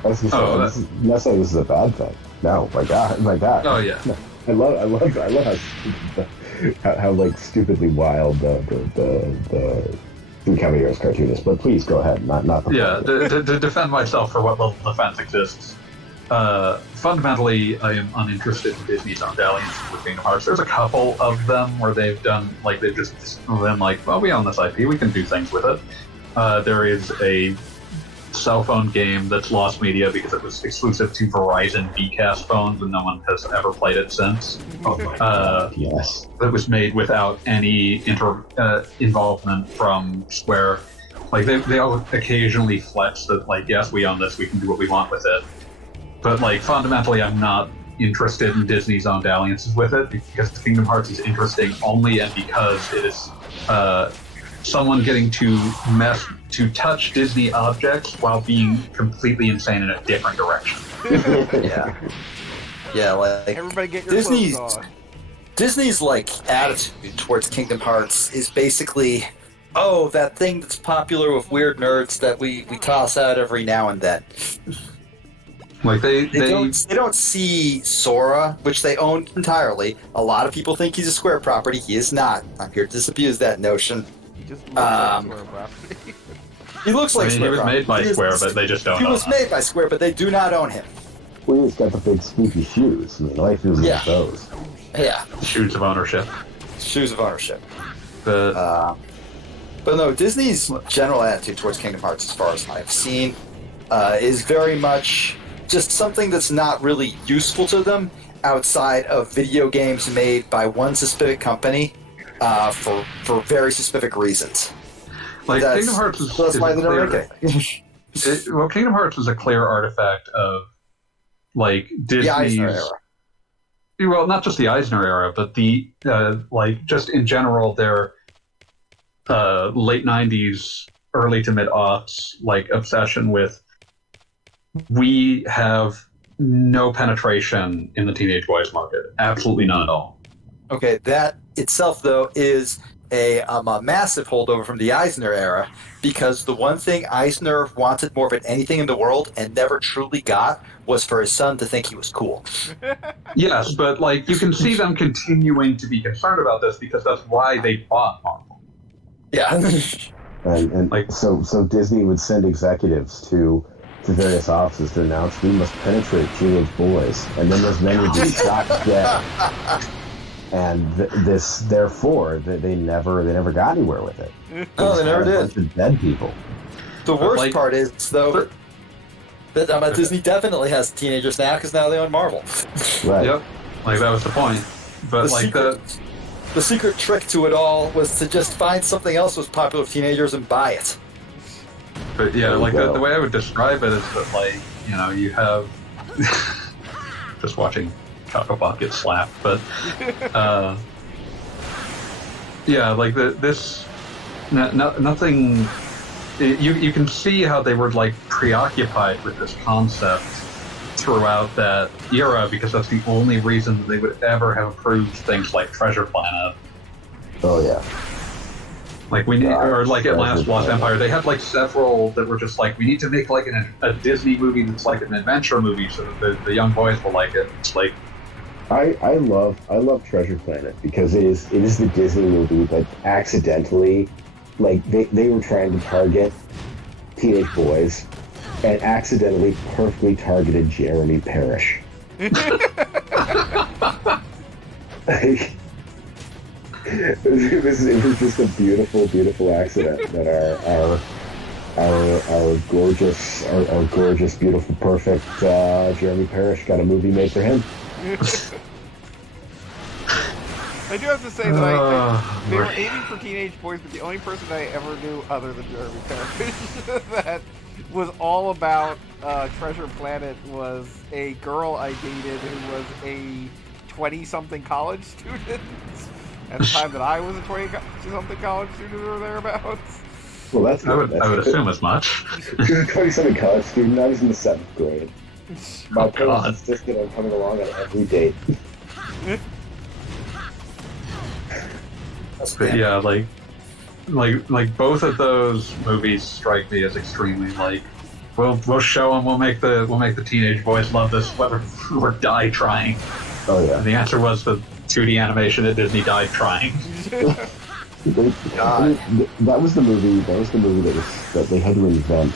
I was gonna say, not saying this is a bad thing. No, my God. Oh yeah. I love how like stupidly wild the Three Caballeros cartoon is. But please go ahead. Not the Yeah. To defend myself for what little defense exists. Fundamentally, I am uninterested in Disney's own dalliance with Kingdom Hearts. There's a couple of them where they've done like they've just been like, well, we own this IP, we can do things with it. There is a cell phone game that's lost media because it was exclusive to Verizon Vcast phones and no one has ever played it since. Oh my God, yes. It was made without any involvement from Square. Like they all occasionally flex that like, yes, we own this, we can do what we want with it. But like fundamentally, I'm not interested in Disney's own dalliances with it because Kingdom Hearts is interesting only and because it is someone getting to touch Disney objects while being completely insane in a different direction. Yeah, like Everybody get your clothes on. Disney's like attitude towards Kingdom Hearts is basically, oh, that thing that's popular with weird nerds that we toss out every now and then. Like they don't see Sora, which they own entirely. A lot of people think he's a Square property. He is not. I'm here to disabuse that notion. He just looks like Square property. He looks like Square he was property. made by Square, but they just don't He own was him. made by Square, but they do not own him. Well, he's got the big spooky shoes. I mean, life isn't like those. Yeah. Shoots of ownership. Shoes of ownership. But But no, Disney's general attitude towards Kingdom Hearts, as far as I've seen, is very much just something that's not really useful to them outside of video games made by one specific company for very specific reasons. Like Kingdom Hearts is, that's is why a they don't clear, make it. well, Kingdom Hearts is a clear artifact of like The Eisner Disney's. era. Well, not just the Eisner era, but the like just in general their late '90s, early to mid aughts like obsession with we have no penetration in the teenage boys market, absolutely none at all. Okay, that itself, though, is a massive holdover from the Eisner era, because the one thing Eisner wanted more than anything in the world and never truly got was for his son to think he was cool. Yes, but like you can see them continuing to be concerned about this because that's why they bought Marvel. Yeah. And Like- so Disney would send executives to various offices to announce we must penetrate teenage boys, and then those men would be shot dead. And therefore, they never got anywhere with it. No, they never just had a did. bunch of dead people. The worst like- part is, though, that Disney definitely has teenagers now, because now they own Marvel. Right. Yep, like that was the point. But The secret trick to it all was to just find something else that was popular with teenagers and buy it. But yeah, There you like go. the way I would describe it is that like you have just watching Cocobot get slapped, but yeah, like nothing. You can see how they were like preoccupied with this concept throughout that era because that's the only reason that they would ever have approved things like Treasure Planet. Oh yeah. Like we need, or like at Lost Treasure Empire, they had like several that were just like, we need to make like a Disney movie that's like an adventure movie so that the young boys will like it. It's like, I love Treasure Planet because it is the Disney movie that accidentally, like they were trying to target teenage boys and accidentally perfectly targeted Jeremy Parrish. Like, it was just a beautiful accident that our gorgeous, beautiful, perfect Jeremy Parrish got a movie made for him. I do have to say that they were aiming for teenage boys, but the only person I ever knew other than Jeremy Parrish that was all about Treasure Planet was a girl I dated who was a 20-something college student at the time that I was a 20-something college student or thereabouts. Well, that's I would good. assume as much. He was a 20-something college student. I was in the 7th grade. My Oh, God. parents insisted on coming along on every date. But yeah, like both of those movies strike me as extremely like, we'll show them, we'll make the teenage boys love this, whether or die trying. Oh yeah. And the answer was the 2D animation that Disney died trying. God. That was the movie. That they had to invent.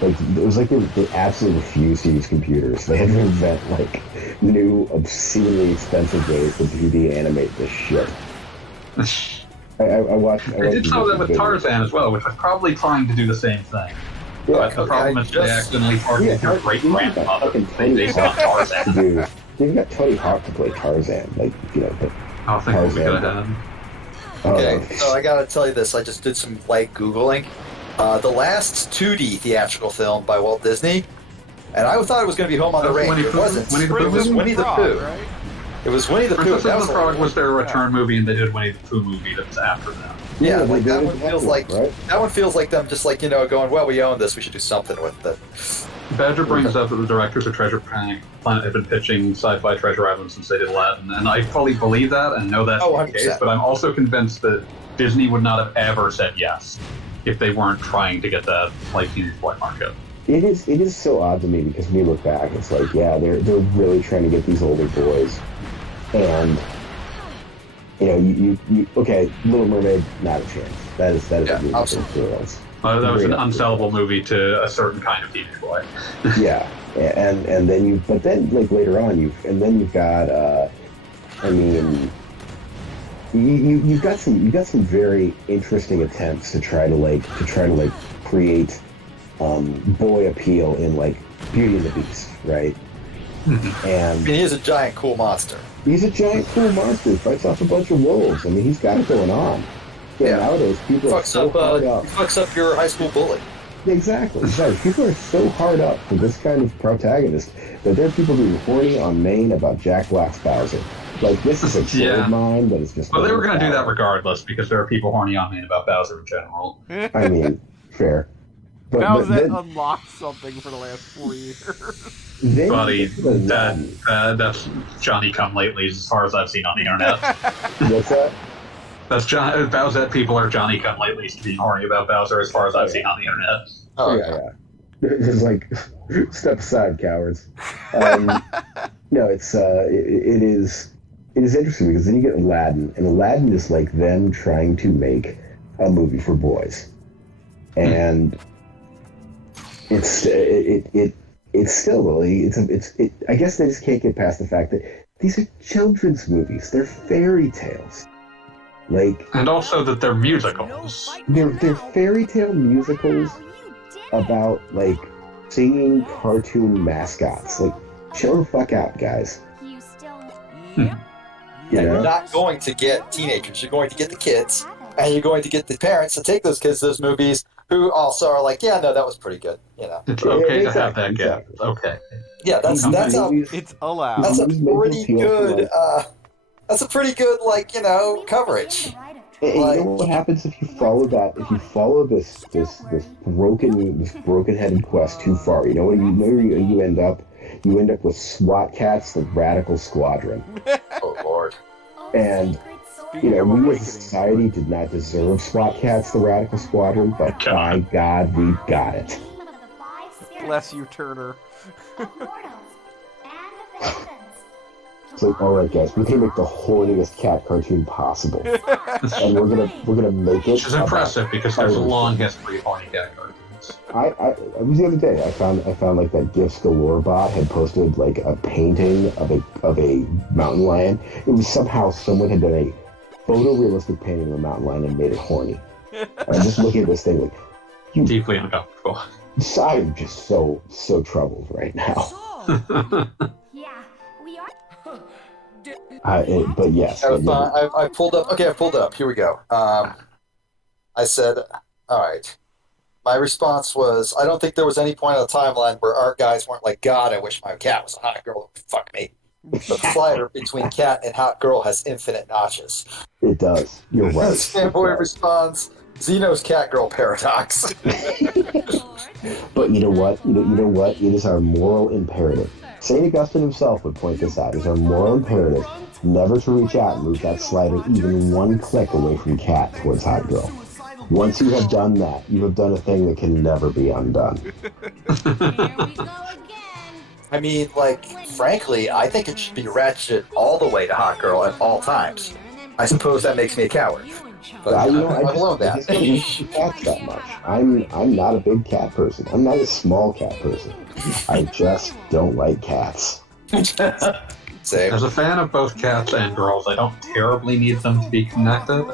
Like it was like they absolutely refused to use computers. They had to invent like new, obscenely expensive ways to 2D animate this shit. I watched. They did some of that with Tarzan as well, which was probably trying to do the same thing. But the problem is they accidentally targeted your great grandmother. They based on Tarzan. Dude, you've got Tony Hawk to play Tarzan. Like but I think what we could have had. Okay, so I gotta tell you this. I just did some light Googling. The last 2D theatrical film by Walt Disney, and I thought it was going to be Home on the Range. It wasn't. Winnie the It Pooh was Winnie the Pooh. Right? It was Winnie the Pooh. Princess That and was the Frog was their return movie, and they did Winnie the Pooh movie that was after that. Yeah, they like did that it one feels afterwards, like right? that one feels like them just like going, well, we own this, we should do something with it. Badger brings up that the directors of Treasure Planet have been pitching sci-fi Treasure Island since they did Aladdin, and I fully believe that and know that's Oh, the case, 100%. but I'm also convinced that Disney would not have ever said yes if they weren't trying to get that like teenage boy market. It is so odd to me because when you look back, it's like, yeah, they're really trying to get these older boys, and you okay, Little Mermaid, not a chance. That is Yeah, a movie absolutely. for girls. That was an Great. unsellable movie to a certain kind of teenage boy. Yeah, and then like later on you've got you've got some very interesting attempts to try to create boy appeal in like Beauty and the Beast, right? And he is a giant cool monster. He's a giant cool monster. He fights off a bunch of wolves. I mean, he's got it going on. But Yeah. nowadays, people are so hard up. Fucks up your high school bully. Exactly. People are so hard up for this kind of protagonist that there are people being horny on Maine about Jack Black's Bowser. Like, this is a kid of mine, but it's just... Well, they were going to do that regardless, because there are people horny on Maine about Bowser in general. I mean, fair. But, That unlocked something for the last 4 years. Buddy, that's Johnny Come Lately as far as I've seen on the internet. What's that? That's Bowser. People are Johnny Come Lately to be horny about Bowser as far as I've seen on the internet. Oh, yeah. It's like, step aside, cowards. No, it is interesting because then you get Aladdin, and Aladdin is like them trying to make a movie for boys, and it's still really I guess they just can't get past the fact that these are children's movies. They're fairy tales. And also that they're musicals. They're fairy tale musicals about like singing cartoon mascots. Like, chill the fuck out, guys. You're not going to get teenagers. You're going to get the kids, and you're going to get the parents to take those kids to those movies who also are like, yeah, no, that was pretty good. It's okay to have that gap. Okay. Yeah, that's it's allowed. That's a pretty good. That's a pretty good coverage. And you know what happens if you follow that? If you follow this broken-headed quest too far, you know where you end up? You end up with SWAT cats, the Radical Squadron. Oh Lord! And we as a society did not deserve SWAT cats, the Radical Squadron, but by God, we got it. Bless you, Turner. It's like, all right, guys, we're gonna make the horniest cat cartoon possible, and we're gonna make it. Which is impressive because there's a long history of horny cat cartoons. It was the other day. I found like that GIFs Galore bot had posted like a painting of a mountain lion. It was somehow someone had done a photorealistic painting of a mountain lion and made it horny. And I'm just looking at this thing like, deeply uncomfortable. I'm just so troubled right now. But yes. I pulled up. Okay, I pulled it up. Here we go. I said, all right. My response was, I don't think there was any point on the timeline where our guys weren't like, God, I wish my cat was a hot girl. Fuck me. The slider between cat and hot girl has infinite notches. It does. You're right. Fanboy responds, Xeno's cat girl paradox. But you know what? You know what? It is our moral imperative. St. Augustine himself would point this out. It's our moral imperative never to reach out and move that slider even one click away from cat towards hot girl. Once you have done that, you have done a thing that can never be undone. I mean, frankly, I think it should be ratcheted all the way to hot girl at all times. I suppose that makes me a coward. But I love that. I just don't like cats that much. I'm not a big cat person. I'm not a small cat person. I just don't like cats. Same. As a fan of both cats and girls, I don't terribly need them to be connected.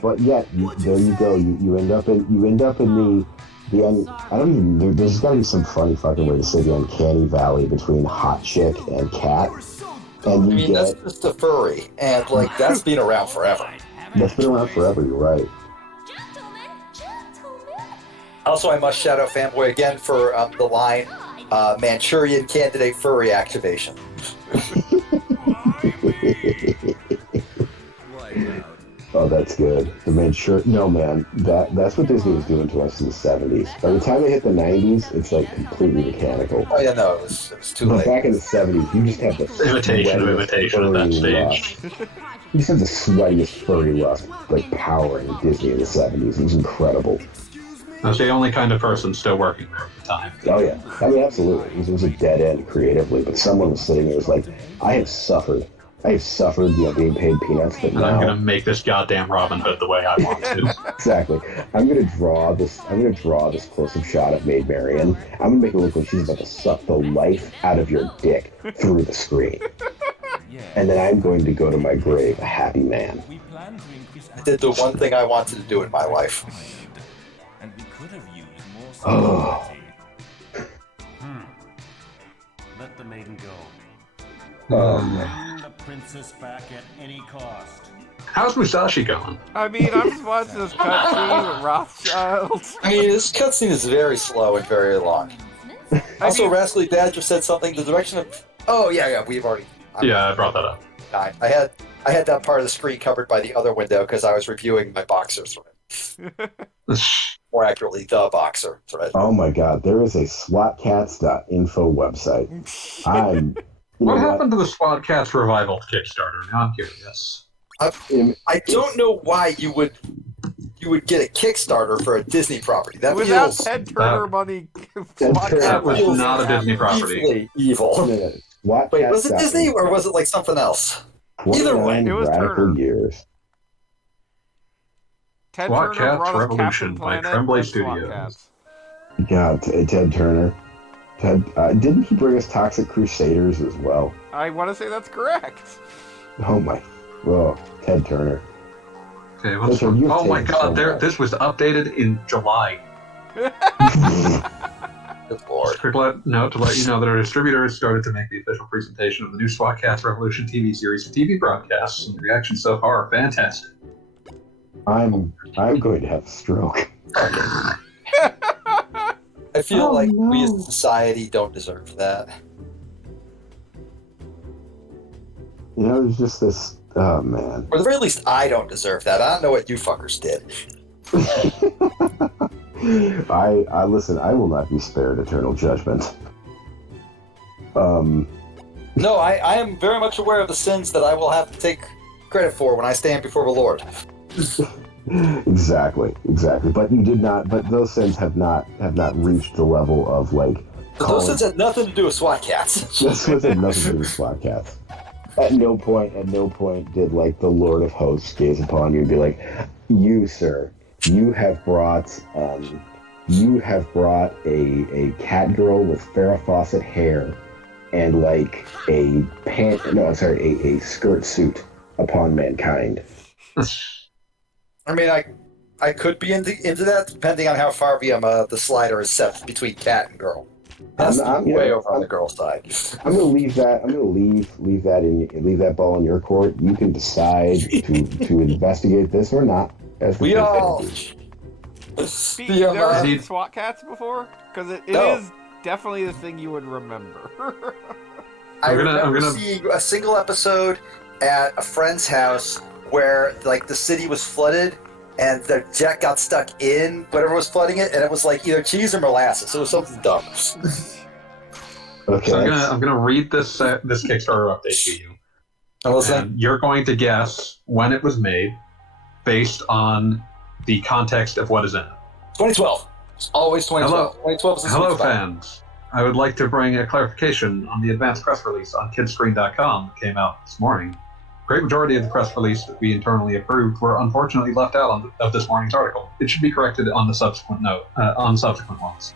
But yet, there you go. You end up in there's got to be some funny fucking way to say the uncanny valley between hot chick and cat. And that's just a furry, and that's been around forever. That's been around forever. You're right. Also, I must shout out Fanboy again for the line, Manchurian candidate furry activation. Oh, that's good. The Manchurian... No, man. That's what Disney was doing to us in the 70s. By the time they hit the 90s, it's completely mechanical. Oh, yeah, no, it was too but late. Back in the 70s, you just had the imitation at that stage. You just had the sweatiest furry lust, powering Disney in the 70s. It was incredible. I was the only kind of person still working there at the time. Oh, yeah. I mean, absolutely. It was a dead end creatively, but someone was sitting there was like, I have suffered I've suffered, being paid peanuts, but And I'm now gonna make this goddamn Robin Hood the way I want to. exactly. I'm gonna draw this close-up shot of Maid Marian. I'm gonna make it look like she's about to suck the life out of your dick through the screen, and then I'm going to go to my grave a happy man. I did the one thing I wanted to do in my life. And we could have used more Oh. security. Let the maiden go. Man. Bring the princess back at any cost. How's Musashi going? I mean, I'm just watching this cutscene with Rothschild. I mean, this cutscene is very slow and very long. Also, Rascally Badger said something the direction of. Oh yeah, we've already. Yeah, I brought that up. I had that part of the screen covered by the other window because I was reviewing my boxer thread. More accurately, the boxer thread. Oh my God, there is a SWATcats.info website. What happened to the SWAT Cats revival Kickstarter? Now I'm curious. I don't know why you would get a Kickstarter for a Disney property. That Without feels Ted Turner money, That was not a Disney property. evilly evil. Wait, was it Disney or was it like something else? Either way, it was radical Turner. years. Ted SWAT Turner Cats brought us Revolution Captain by Planet Tremblay and SWAT Studios. Cats. God, Ted Turner. Didn't he bring us Toxic Crusaders as well? I want to say that's correct. Oh my, Ted Turner. Okay, what's Listen, you've oh my taken god, so much. this was updated in July. good lord. To let you know that our distributors started to make the official presentation of the new SWAT Cats Revolution TV series for TV broadcasts, and the reactions so far are fantastic. I'm going to have a stroke. I feel like we as a society don't deserve that. There's just this. Oh man. Or at the very least, I don't deserve that. I don't know what you fuckers did. I listen. I will not be spared eternal judgment. No, I am very much aware of the sins that I will have to take credit for when I stand before the Lord. Exactly. But you did not. But those sins have not reached the level of like. But those sins had nothing to do with SWAT cats. This was nothing to do with SWAT cats. At no point did like the Lord of Hosts gaze upon you and be like, "You, sir, you have brought a cat girl with Farrah Fawcett hair and like a skirt suit upon mankind." I mean, I could be into that depending on how far the slider is set between cat and girl. That's way over on the girl side. I'm gonna leave that. I'm gonna leave that ball in your court. You can decide to investigate this or not. We all. Pete, you've never seen SWAT Cats before? Because it is definitely the thing you would remember. I remember seeing a single episode at a friend's house where like the city was flooded and the jet got stuck in whatever was flooding it, and it was like either cheese or molasses. So it was something dumb. Okay. So I'm gonna read this Kickstarter update to you. And you're going to guess when it was made based on the context of what is in it. 2012. It's always 2012. 2012 is the Hello, sweet spot. fans. I would like to bring a clarification on the advanced press release on kidscreen.com that came out this morning. Great majority of the press release that we internally approved were unfortunately left out of this morning's article. It should be corrected on the subsequent ones.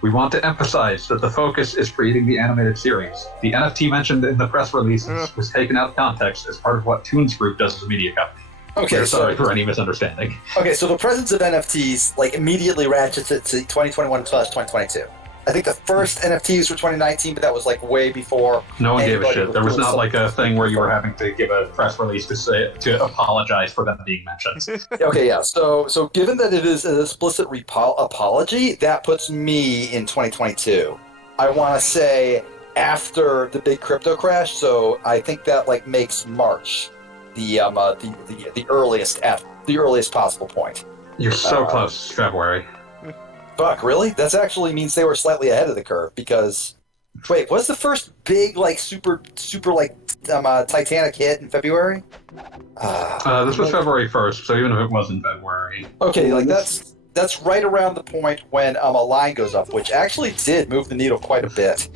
We want to emphasize that the focus is creating the animated series. The NFT mentioned in the press release was taken out of context as part of what Toons Group does as a media company. Okay, We're sorry for any misunderstanding. Okay, so the presence of NFTs like immediately ratchets it to 2021/2022. I think the first NFTs were 2019, but that was like way before. No one gave a anybody shit. There was doing not like a something thing where you were having to give a press release to apologize for them being mentioned. Okay, yeah. So given that it is an explicit apology, that puts me in 2022. I want to say after the big crypto crash. So I think that like makes March the earliest possible point. You're so close, February. Fuck, really? That actually means they were slightly ahead of the curve because. Wait, was the first big like super like Titanic hit in February? This was February 1st, so even if it was in February. Okay, like that's right around the point when a line goes up, which actually did move the needle quite a bit.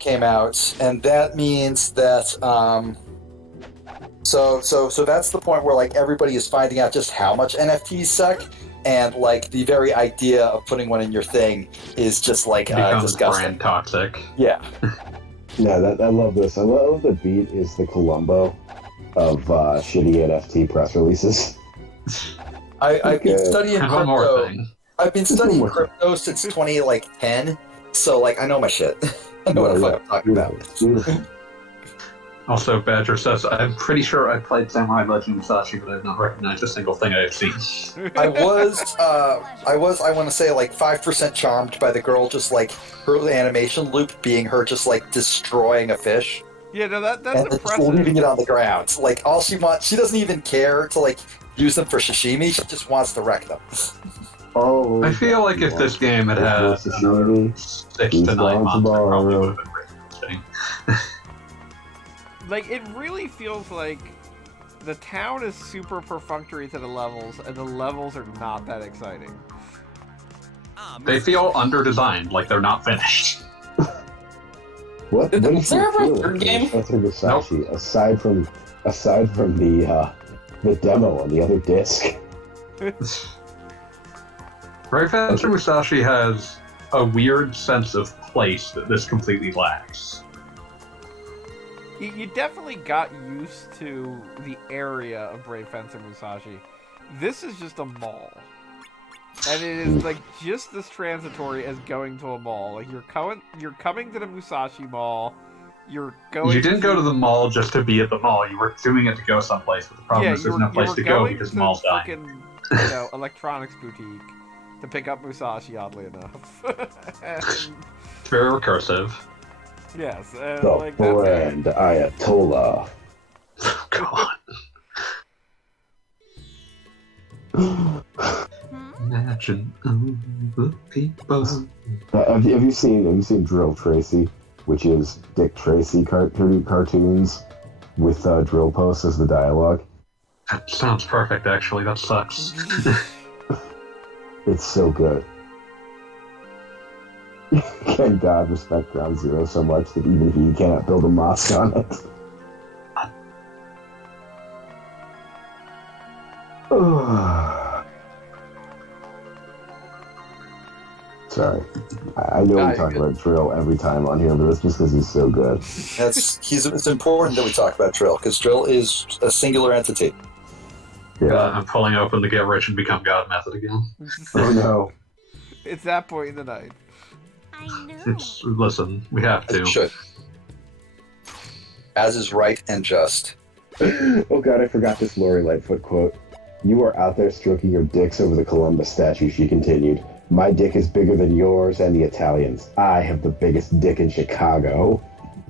came out, and that means that so that's the point where like everybody is finding out just how much NFTs suck, and like the very idea of putting one in your thing is just like becomes disgusting. brand toxic. Yeah. Yeah, I love this. I love the beat is the Columbo of shitty NFT press releases. I've been studying One more crypto. thing. I've been studying crypto since 2010, so like I know my shit. I know what the fuck I'm talking about. Beautiful. Also, Badger says, I'm pretty sure I played Samurai Legend Musashi, but I have not recognized a single thing I have seen. I want to say like 5% charmed by the girl, just like her animation loop being her just like destroying a fish. Yeah, no, that's and just impressive. leaving it on the ground. Like all she wants, she doesn't even care to like use them for sashimi. She just wants to wreck them. Oh, I feel like if this game had had another 6 to 9 months, it probably would have been pretty interesting. Like, it really feels like the town is super perfunctory to the levels, and the levels are not that exciting. They feel under-designed, like they're not finished. What Is does there it ever a feel third like game? Spencer Musashi, aside from the demo on the other disc? Right, Fencer Musashi has a weird sense of place that this completely lacks. You definitely got used to the area of Brave Fencer Musashi. This is just a mall. And it is like just as transitory as going to a mall. Like you're coming to the Musashi Mall. You didn't go to the mall just to be at the mall. You were doing it to go someplace, but the problem is there's no place to go because the mall's dying. Electronics boutique to pick up Musashi, oddly enough. It's very recursive. Yes, The like that's brand Ayatollah. Oh, God. Imagine all the people. Have you seen Drill Tracy, which is Dick Tracy cartoons with drill posts as the dialogue? That sounds perfect, actually. That sucks. It's so good. Can God respect Ground Zero so much that even he cannot build a mosque on it? Sorry. I know we talk about Drill every time on here, but that's just because he's so good. It's important that we talk about Drill, because Drill is a singular entity. Yeah. I'm pulling open the Get Rich and Become God method again. Oh no. It's that point in the night. I know. Listen, we have As it to. should. As is right and just. Oh god, I forgot this Lori Lightfoot quote. You are out there stroking your dicks over the Columbus statue, she continued. My dick is bigger than yours and the Italians. I have the biggest dick in Chicago.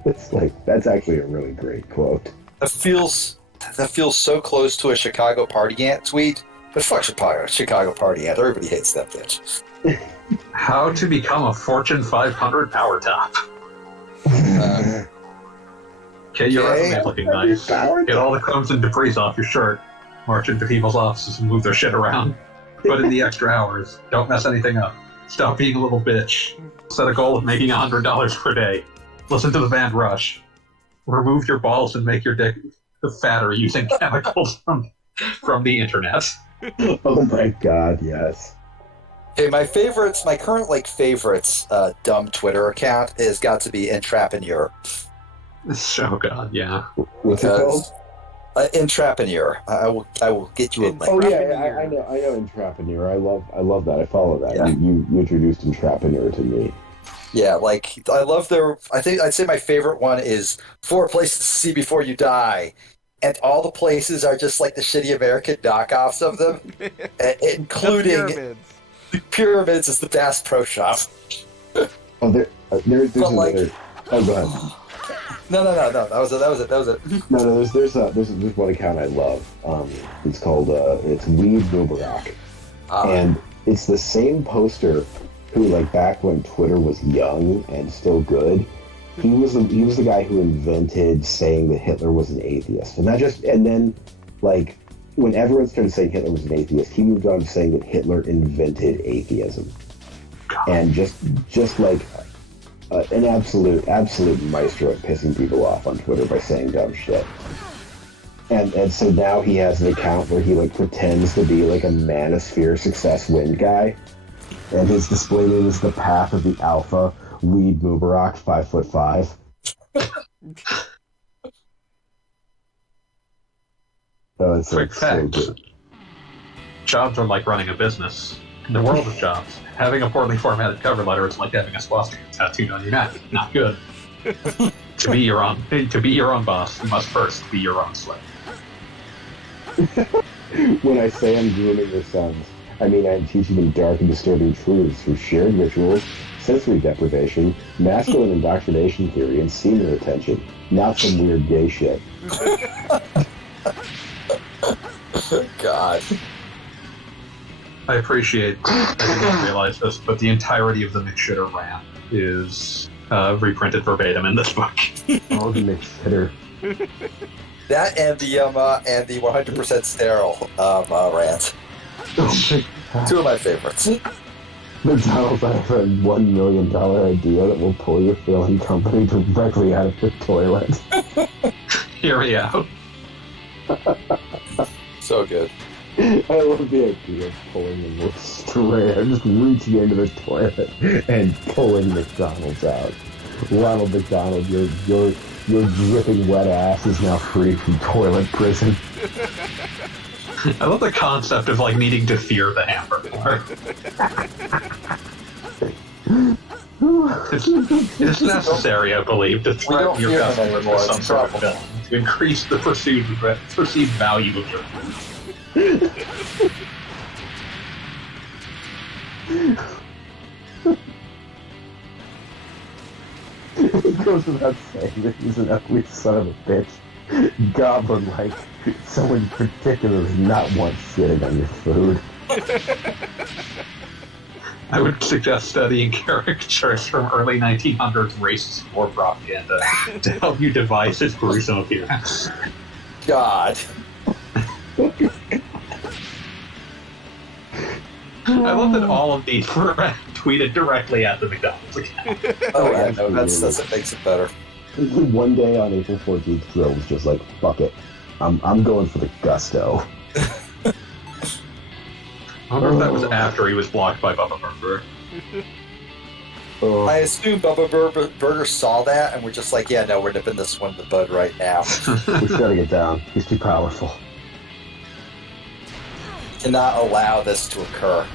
It's like, that's actually a really great quote. That feels so close to a Chicago party ant tweet. But fuck Chicago party ant. Everybody hates that bitch. How to become a Fortune 500 power top. Get your resume looking nice. Get all the crumbs and debris off your shirt. March into people's offices and move their shit around. Put in the extra hours. Don't mess anything up. Stop being a little bitch. Set a goal of making $100 per day. Listen to the band Rush. Remove your balls and make your dick fatter using chemicals from the internet. Oh my god, yes. Okay, my current favorites dumb Twitter account has got to be Intrapreneur. Oh god, yeah. What's it called? Intrapreneur. I will get you a link. Oh yeah, I know Intrapreneur. I love that. I follow that. Yeah. You introduced Intrapreneur to me. Yeah, like I love their. I think I'd say my favorite one is 4 places to see before you die, and all the places are just like the shitty American knockoffs of them, including The pyramids. the pyramids is the Bass Pro Shop. Oh, there's But, like- another. Oh, go ahead. No. That was it. No. There's one account I love. It's called it's Weed Mubarak, and it's the same poster who, like, back when Twitter was young and still good, he was the guy who invented saying that Hitler was an atheist, and then like when everyone started saying Hitler was an atheist, he moved on to saying that Hitler invented atheism, and just like an absolute maestro at pissing people off on Twitter by saying dumb shit. And so now he has an account where he like pretends to be like a manosphere success wind guy, and his display name is the Path of the Alpha Weed Mubarak 5'5". Oh, it's Quick so fact. good. Jobs are like running a business. In the world of jobs, having a poorly formatted cover letter is like having a swastika tattooed on your neck. Not good. To be your own boss, you must first be your own slave. When I say I'm grooming your sons, I mean I'm teaching them dark and disturbing truths through shared rituals, sensory deprivation, masculine indoctrination theory, and semen retention. Not some weird gay shit. God. I appreciate, I did not realize this, but the entirety of the McShitter rant is reprinted verbatim in this book. Oh, the McShitter. That and the 100% sterile rant. Oh, Two of my favorites. McDonald's has a $1 million idea that will pull your failing company directly out of the toilet. Hear me out. So good. I love the idea of pulling in with strand, just reaching into the toilet and pulling McDonald's out. Ronald McDonald, your dripping wet ass is now free from toilet prison. I love the concept of like needing to fear the hamburger. It's necessary, I believe, to threaten your customers with some sort of villain to increase the perceived value of your food. It goes without saying that he's an ugly son of a bitch. Goblin-like. Someone in particular does not want shitting on your food. I would suggest studying caricatures from early 1900s racist war propaganda to help you devise his gruesome appearance. God. I love that all of these were tweeted directly at the McDonald's account. Oh, yeah, no, that's what makes it better. One day on April 14th, Joe was just like, fuck it. I'm going for the gusto. I wonder if that was after he was blocked by Bubba Burger. I assume Bubba Burger saw that and we're just like, yeah, no, we're nipping this one in the bud right now. We're shutting it down. He's too powerful. Cannot allow this to occur.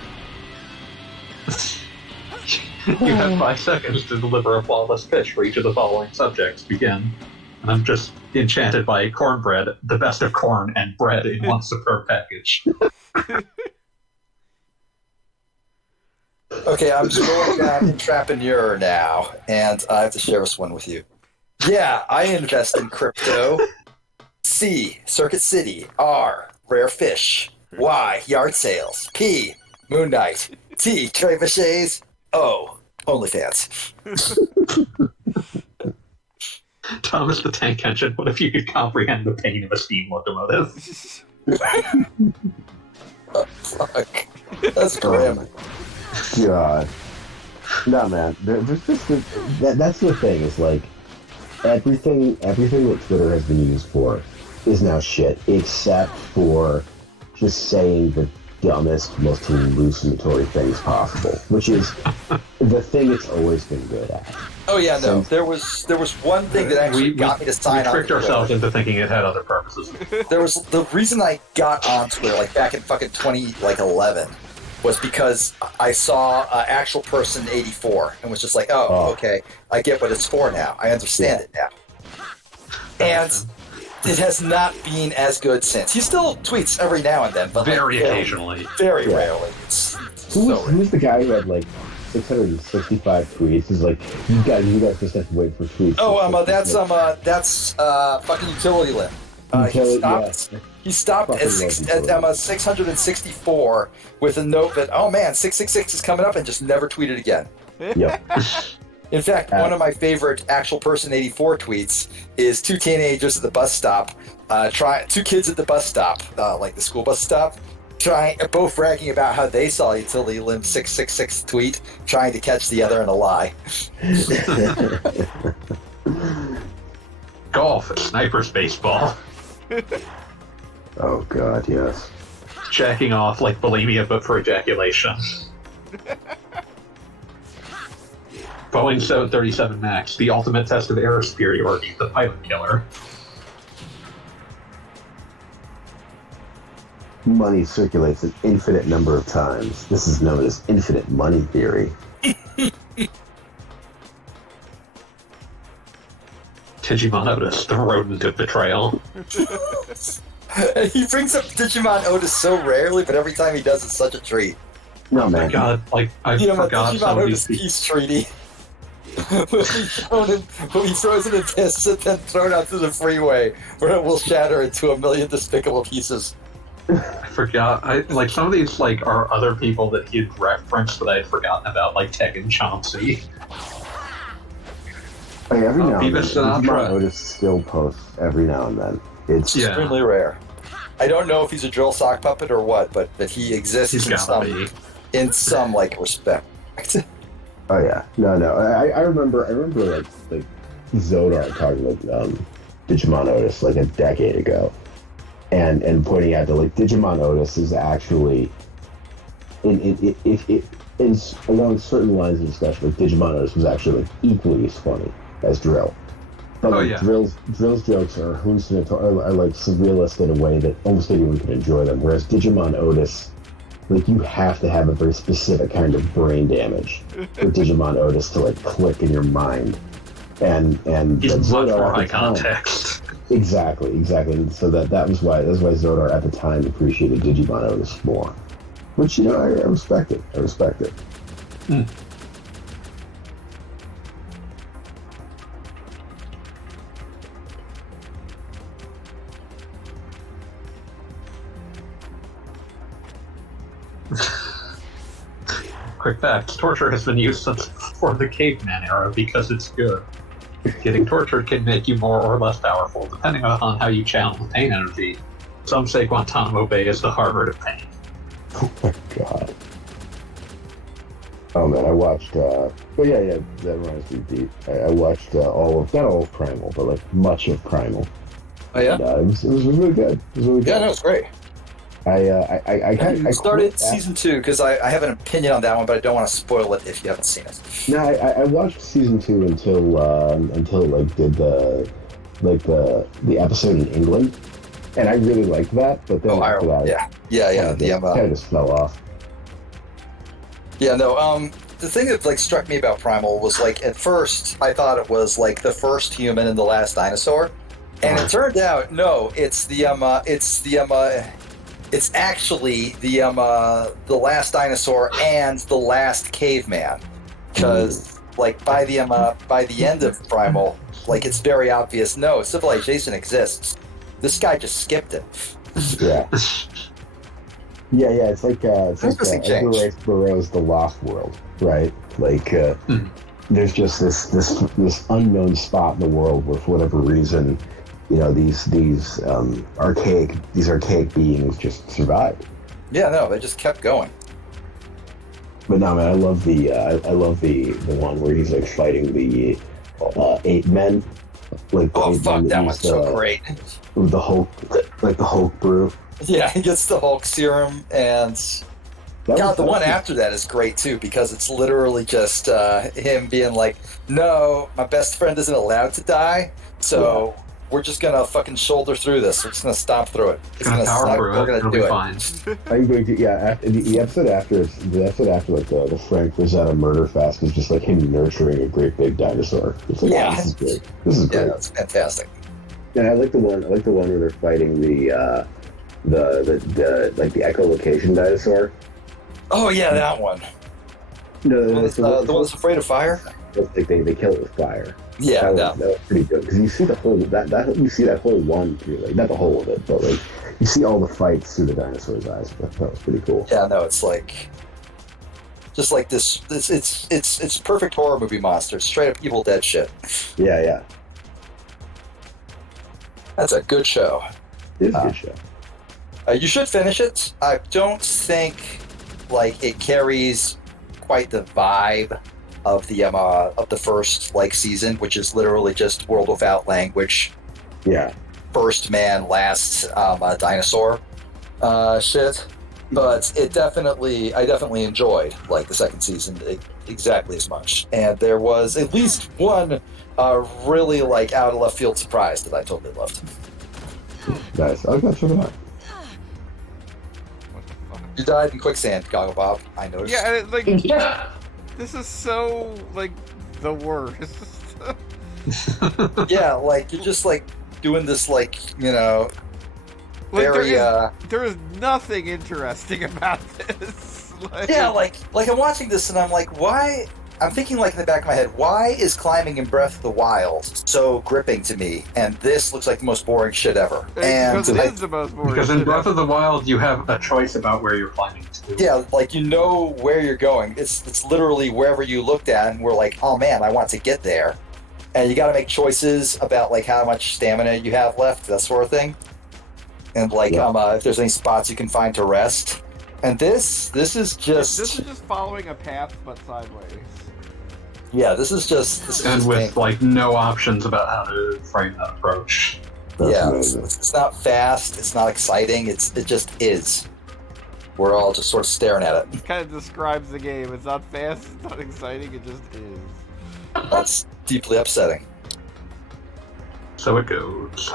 You have 5 seconds to deliver a flawless pitch for each of the following subjects. Begin. And I'm just enchanted by cornbread, the best of corn and bread in one superb package. Okay, I'm scrolling down Intrapreneur now, and I have to share this one with you. Yeah, I invest in crypto. C, Circuit City. R, rare fish. Y, yard sales. P, Moon Knight. T, trebuchets. O, OnlyFans. Thomas the Tank Engine, what if you could comprehend the pain of a steam locomotive? Oh, fuck. That's grim. God. No, man. There's just that's the thing. Is like everything that Twitter has been used for is now shit, except for just saying the dumbest, most hallucinatory things possible, which is the thing it's always been good at. Oh yeah, no. There was one thing that actually got me to sign on. We tricked ourselves into thinking it had other purposes. There was the reason I got on Twitter, like back in fucking 2011, was because I saw Actual Person 84 and was just like, oh, okay, I get what it's for now. I understand it now. And it has not been as good since. He still tweets every now and then, but very occasionally, very rarely. Who's the guy who had like 665 tweets? He's like, you guys just have to wait for tweets. Oh, that's fucking Utility Limb. He stopped at 664 with a note that, oh man, 666 is coming up, and just never tweeted again. Yep. In fact, one of my favorite Actual Person 84 tweets is 2 teenagers at the bus stop, 2 kids at the bus stop, like the school bus stop, both bragging about how they saw Utility Limb 666 tweet, trying to catch the other in a lie. Golf and sniper's baseball. Oh God, yes. Jacking off like bulimia, but for ejaculation. Boeing 737 MAX, the ultimate test of air superiority, the pilot killer. Money circulates an infinite number of times. This is known as infinite money theory. Digimon Otis, the rodent of betrayal. He brings up Digimon Otis so rarely, but every time he does, it's such a treat. No, Oh my man. god, like, I forgot Digimon some of Otis these peace treaty. when he throws it in discs and then thrown out to the freeway, where it will shatter into a million despicable pieces. I forgot. Like some of these like are other people that he'd referenced that I had forgotten about, like Teg and Chauncey. Like every now and then, Beavis Sinatra. Digimon Otis still posts every now and then. It's Yeah. Extremely rare. I don't know if he's a drill sock puppet or what, but he exists He's gotta be. in some like respect. Oh yeah, no. I remember like Zodar talking like Digimon Otis like a decade ago, and pointing out that like Digimon Otis is actually in along certain lines of discussion, like Digimon Otis was actually like equally as funny as Drill. But Oh, like, yeah. Drill's jokes are like surrealist in a way that almost anyone can enjoy them, whereas Digimon Otis, like, you have to have a very specific kind of brain damage for Digimon Otis to like click in your mind. And He's much Zodar more at high the time- context. Exactly. And so that was why Zodar at the time appreciated Digimon Otis more. Which, you know, I respect it. Quick fact, torture has been used since before the caveman era because it's good. Getting tortured can make you more or less powerful, depending on how you channel the pain energy. Some say Guantanamo Bay is the Harvard of pain. Oh my god. Oh man, I watched, that reminds me, Pete. I watched not all of Primal, but like much of Primal. Oh yeah, And, it was really good. yeah, no, it's great. I started quit season 2 because I have an opinion on that one, but I don't want to spoil it if you haven't seen it. No, I watched season 2 until like did the episode in England, and I really liked that. But then Oh, after Ireland, that, yeah. kind of just fell off. Yeah, no. The thing that like struck me about Primal was like at first I thought it was like the first human and the last dinosaur, and it turned out no, it's actually the last dinosaur and the last caveman, because like by the end of Primal, like it's very obvious. No, civilization exists. This guy just skipped it. Yeah. Yeah, it's like Interesting Edgar change. Rice Burroughs' The Lost World, right? Like there's just this unknown spot in the world where, for whatever reason, you know, these archaic beings just survived. Yeah, no, they just kept going. But no, man, I love the one where he's like fighting the 8 men. Like the Oh 8 fuck, men that use one's so great. The Hulk, like the Hulk brew. Yeah, he gets the Hulk serum, and God, the one after that is great too, because it's literally just him being like, "No, my best friend isn't allowed to die, so we're just gonna fucking shoulder through this. We're just gonna stomp through it. It's gonna suck. We're gonna It'll do be it." fine. I'm going to, after the episode after like the Frank Rosetta murder fest is just like him nurturing a great big dinosaur. It's like, Yeah. wow, this is great. This is Yeah, great. that's fantastic. And I like the one where they're fighting the echolocation dinosaur. Oh yeah, that one. No, The one that's afraid of fire. they kill it with fire. Yeah, that was pretty good because you see the whole that whole one through, like, not the whole of it, but like you see all the fights through the dinosaur's eyes. That was pretty cool. Yeah, no, it's like just like this. It's perfect horror movie monster. Straight up Evil Dead shit. Yeah. That's a good show. It's a good show. You should finish it. I don't think like it carries quite the vibe of the first like season, which is literally just world without language, Yeah. first man, last dinosaur shit. But I definitely enjoyed like the second season exactly as much. And there was at least one really like out of left field surprise that I totally loved. Nice. Okay, check it out. What the fuck? You died in quicksand, Goggle Bob. I noticed. Yeah, like this is so like the worst. Yeah, like you're just like doing this like Like, very there is nothing interesting about this. Like, yeah, like I'm watching this and I'm like, why? I'm thinking like in the back of my head, why is climbing in Breath of the Wild so gripping to me? And this looks like the most boring shit ever. And because it is the most boring. Because in shit Breath ever. of the Wild, you have a choice about where you're climbing to. yeah, like you know where you're going. It's literally wherever you looked at, and we're like, oh man, I want to get there. And you got to make choices about like how much stamina you have left, that sort of thing. And like if there's any spots you can find to rest. And this is just This is just following a path, but sideways. yeah, this is just And with painful. like no options about how to frame that approach. That's yeah, amazing. it's not fast, it's not exciting, it just is. We're all just sort of staring at it. It kind of describes the game. It's not fast, it's not exciting, it just is. That's deeply upsetting. So it goes.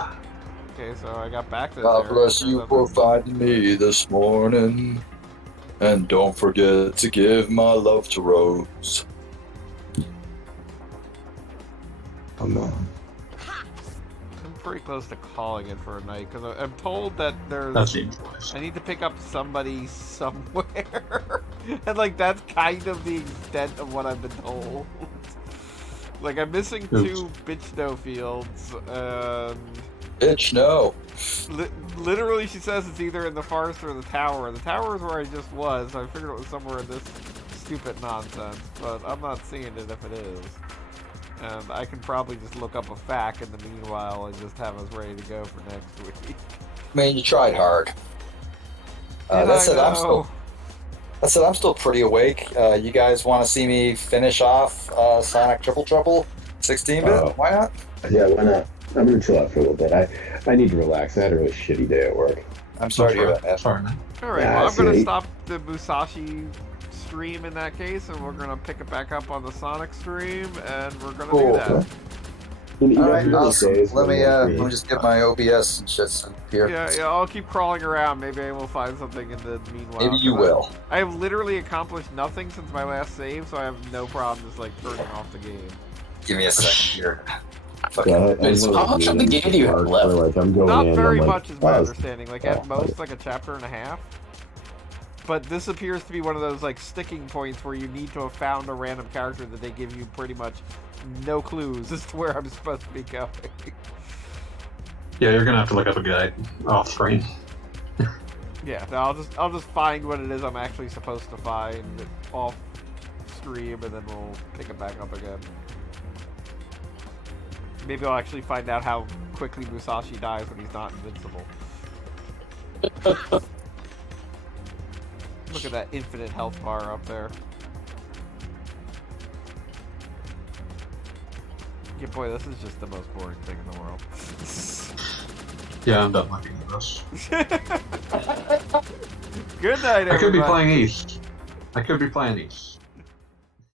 Okay, so I got back to God there. bless you for finding me this morning. And don't forget to give my love to Rose. Oh no. I'm pretty close to calling it for a night because I'm told that That there's. seems nice. I need to pick up somebody somewhere, and like that's kind of the extent of what I've been told. Like I'm missing Oops. 2 bitch snowfields, and Bitch, no. literally she says it's either in the forest or the tower. The tower is where I just was. So I figured it was somewhere in this stupid nonsense, but I'm not seeing it if it is. And I can probably just look up a fact in the meanwhile and just have us ready to go for next week. I mean, you tried hard. Did That I said, know? I'm still pretty awake. You guys want to see me finish off Sonic Triple Trouble 16-bit? Why not? Yeah, why not? I'm gonna chill out for a little bit. I need to relax. I had a really shitty day at work. I'm sorry to hear that, man. Sorry, man. Alright, Yeah, well, I'm gonna see. stop the Musashi stream in that case, and we're gonna pick it back up on the Sonic stream, and we're gonna Cool. do that. All right, awesome. Let me just get my OBS and shit here. Yeah, I'll keep crawling around. Maybe I will find something in the meanwhile. Maybe you 'cause will. I have literally accomplished nothing since my last save, so I have no problem just like turning off the game. Give me a second here. Yeah, How much of the game do you have left? Like, I'm going Not in, very I'm like, much is my oh, understanding. Like at most, like a chapter and a half. But this appears to be one of those like sticking points where you need to have found a random character that they give you pretty much no clues as to where I'm supposed to be going. Yeah, you're gonna have to look up a guide off screen. Yeah, no, I'll just find what it is I'm actually supposed to find off stream, and then we'll pick it back up again. Maybe I'll actually find out how quickly Musashi dies when he's not invincible. Look at that infinite health bar up there. Yeah, boy, this is just the most boring thing in the world. Yeah, I'm done looking at this. Good night, everybody. I could be playing East.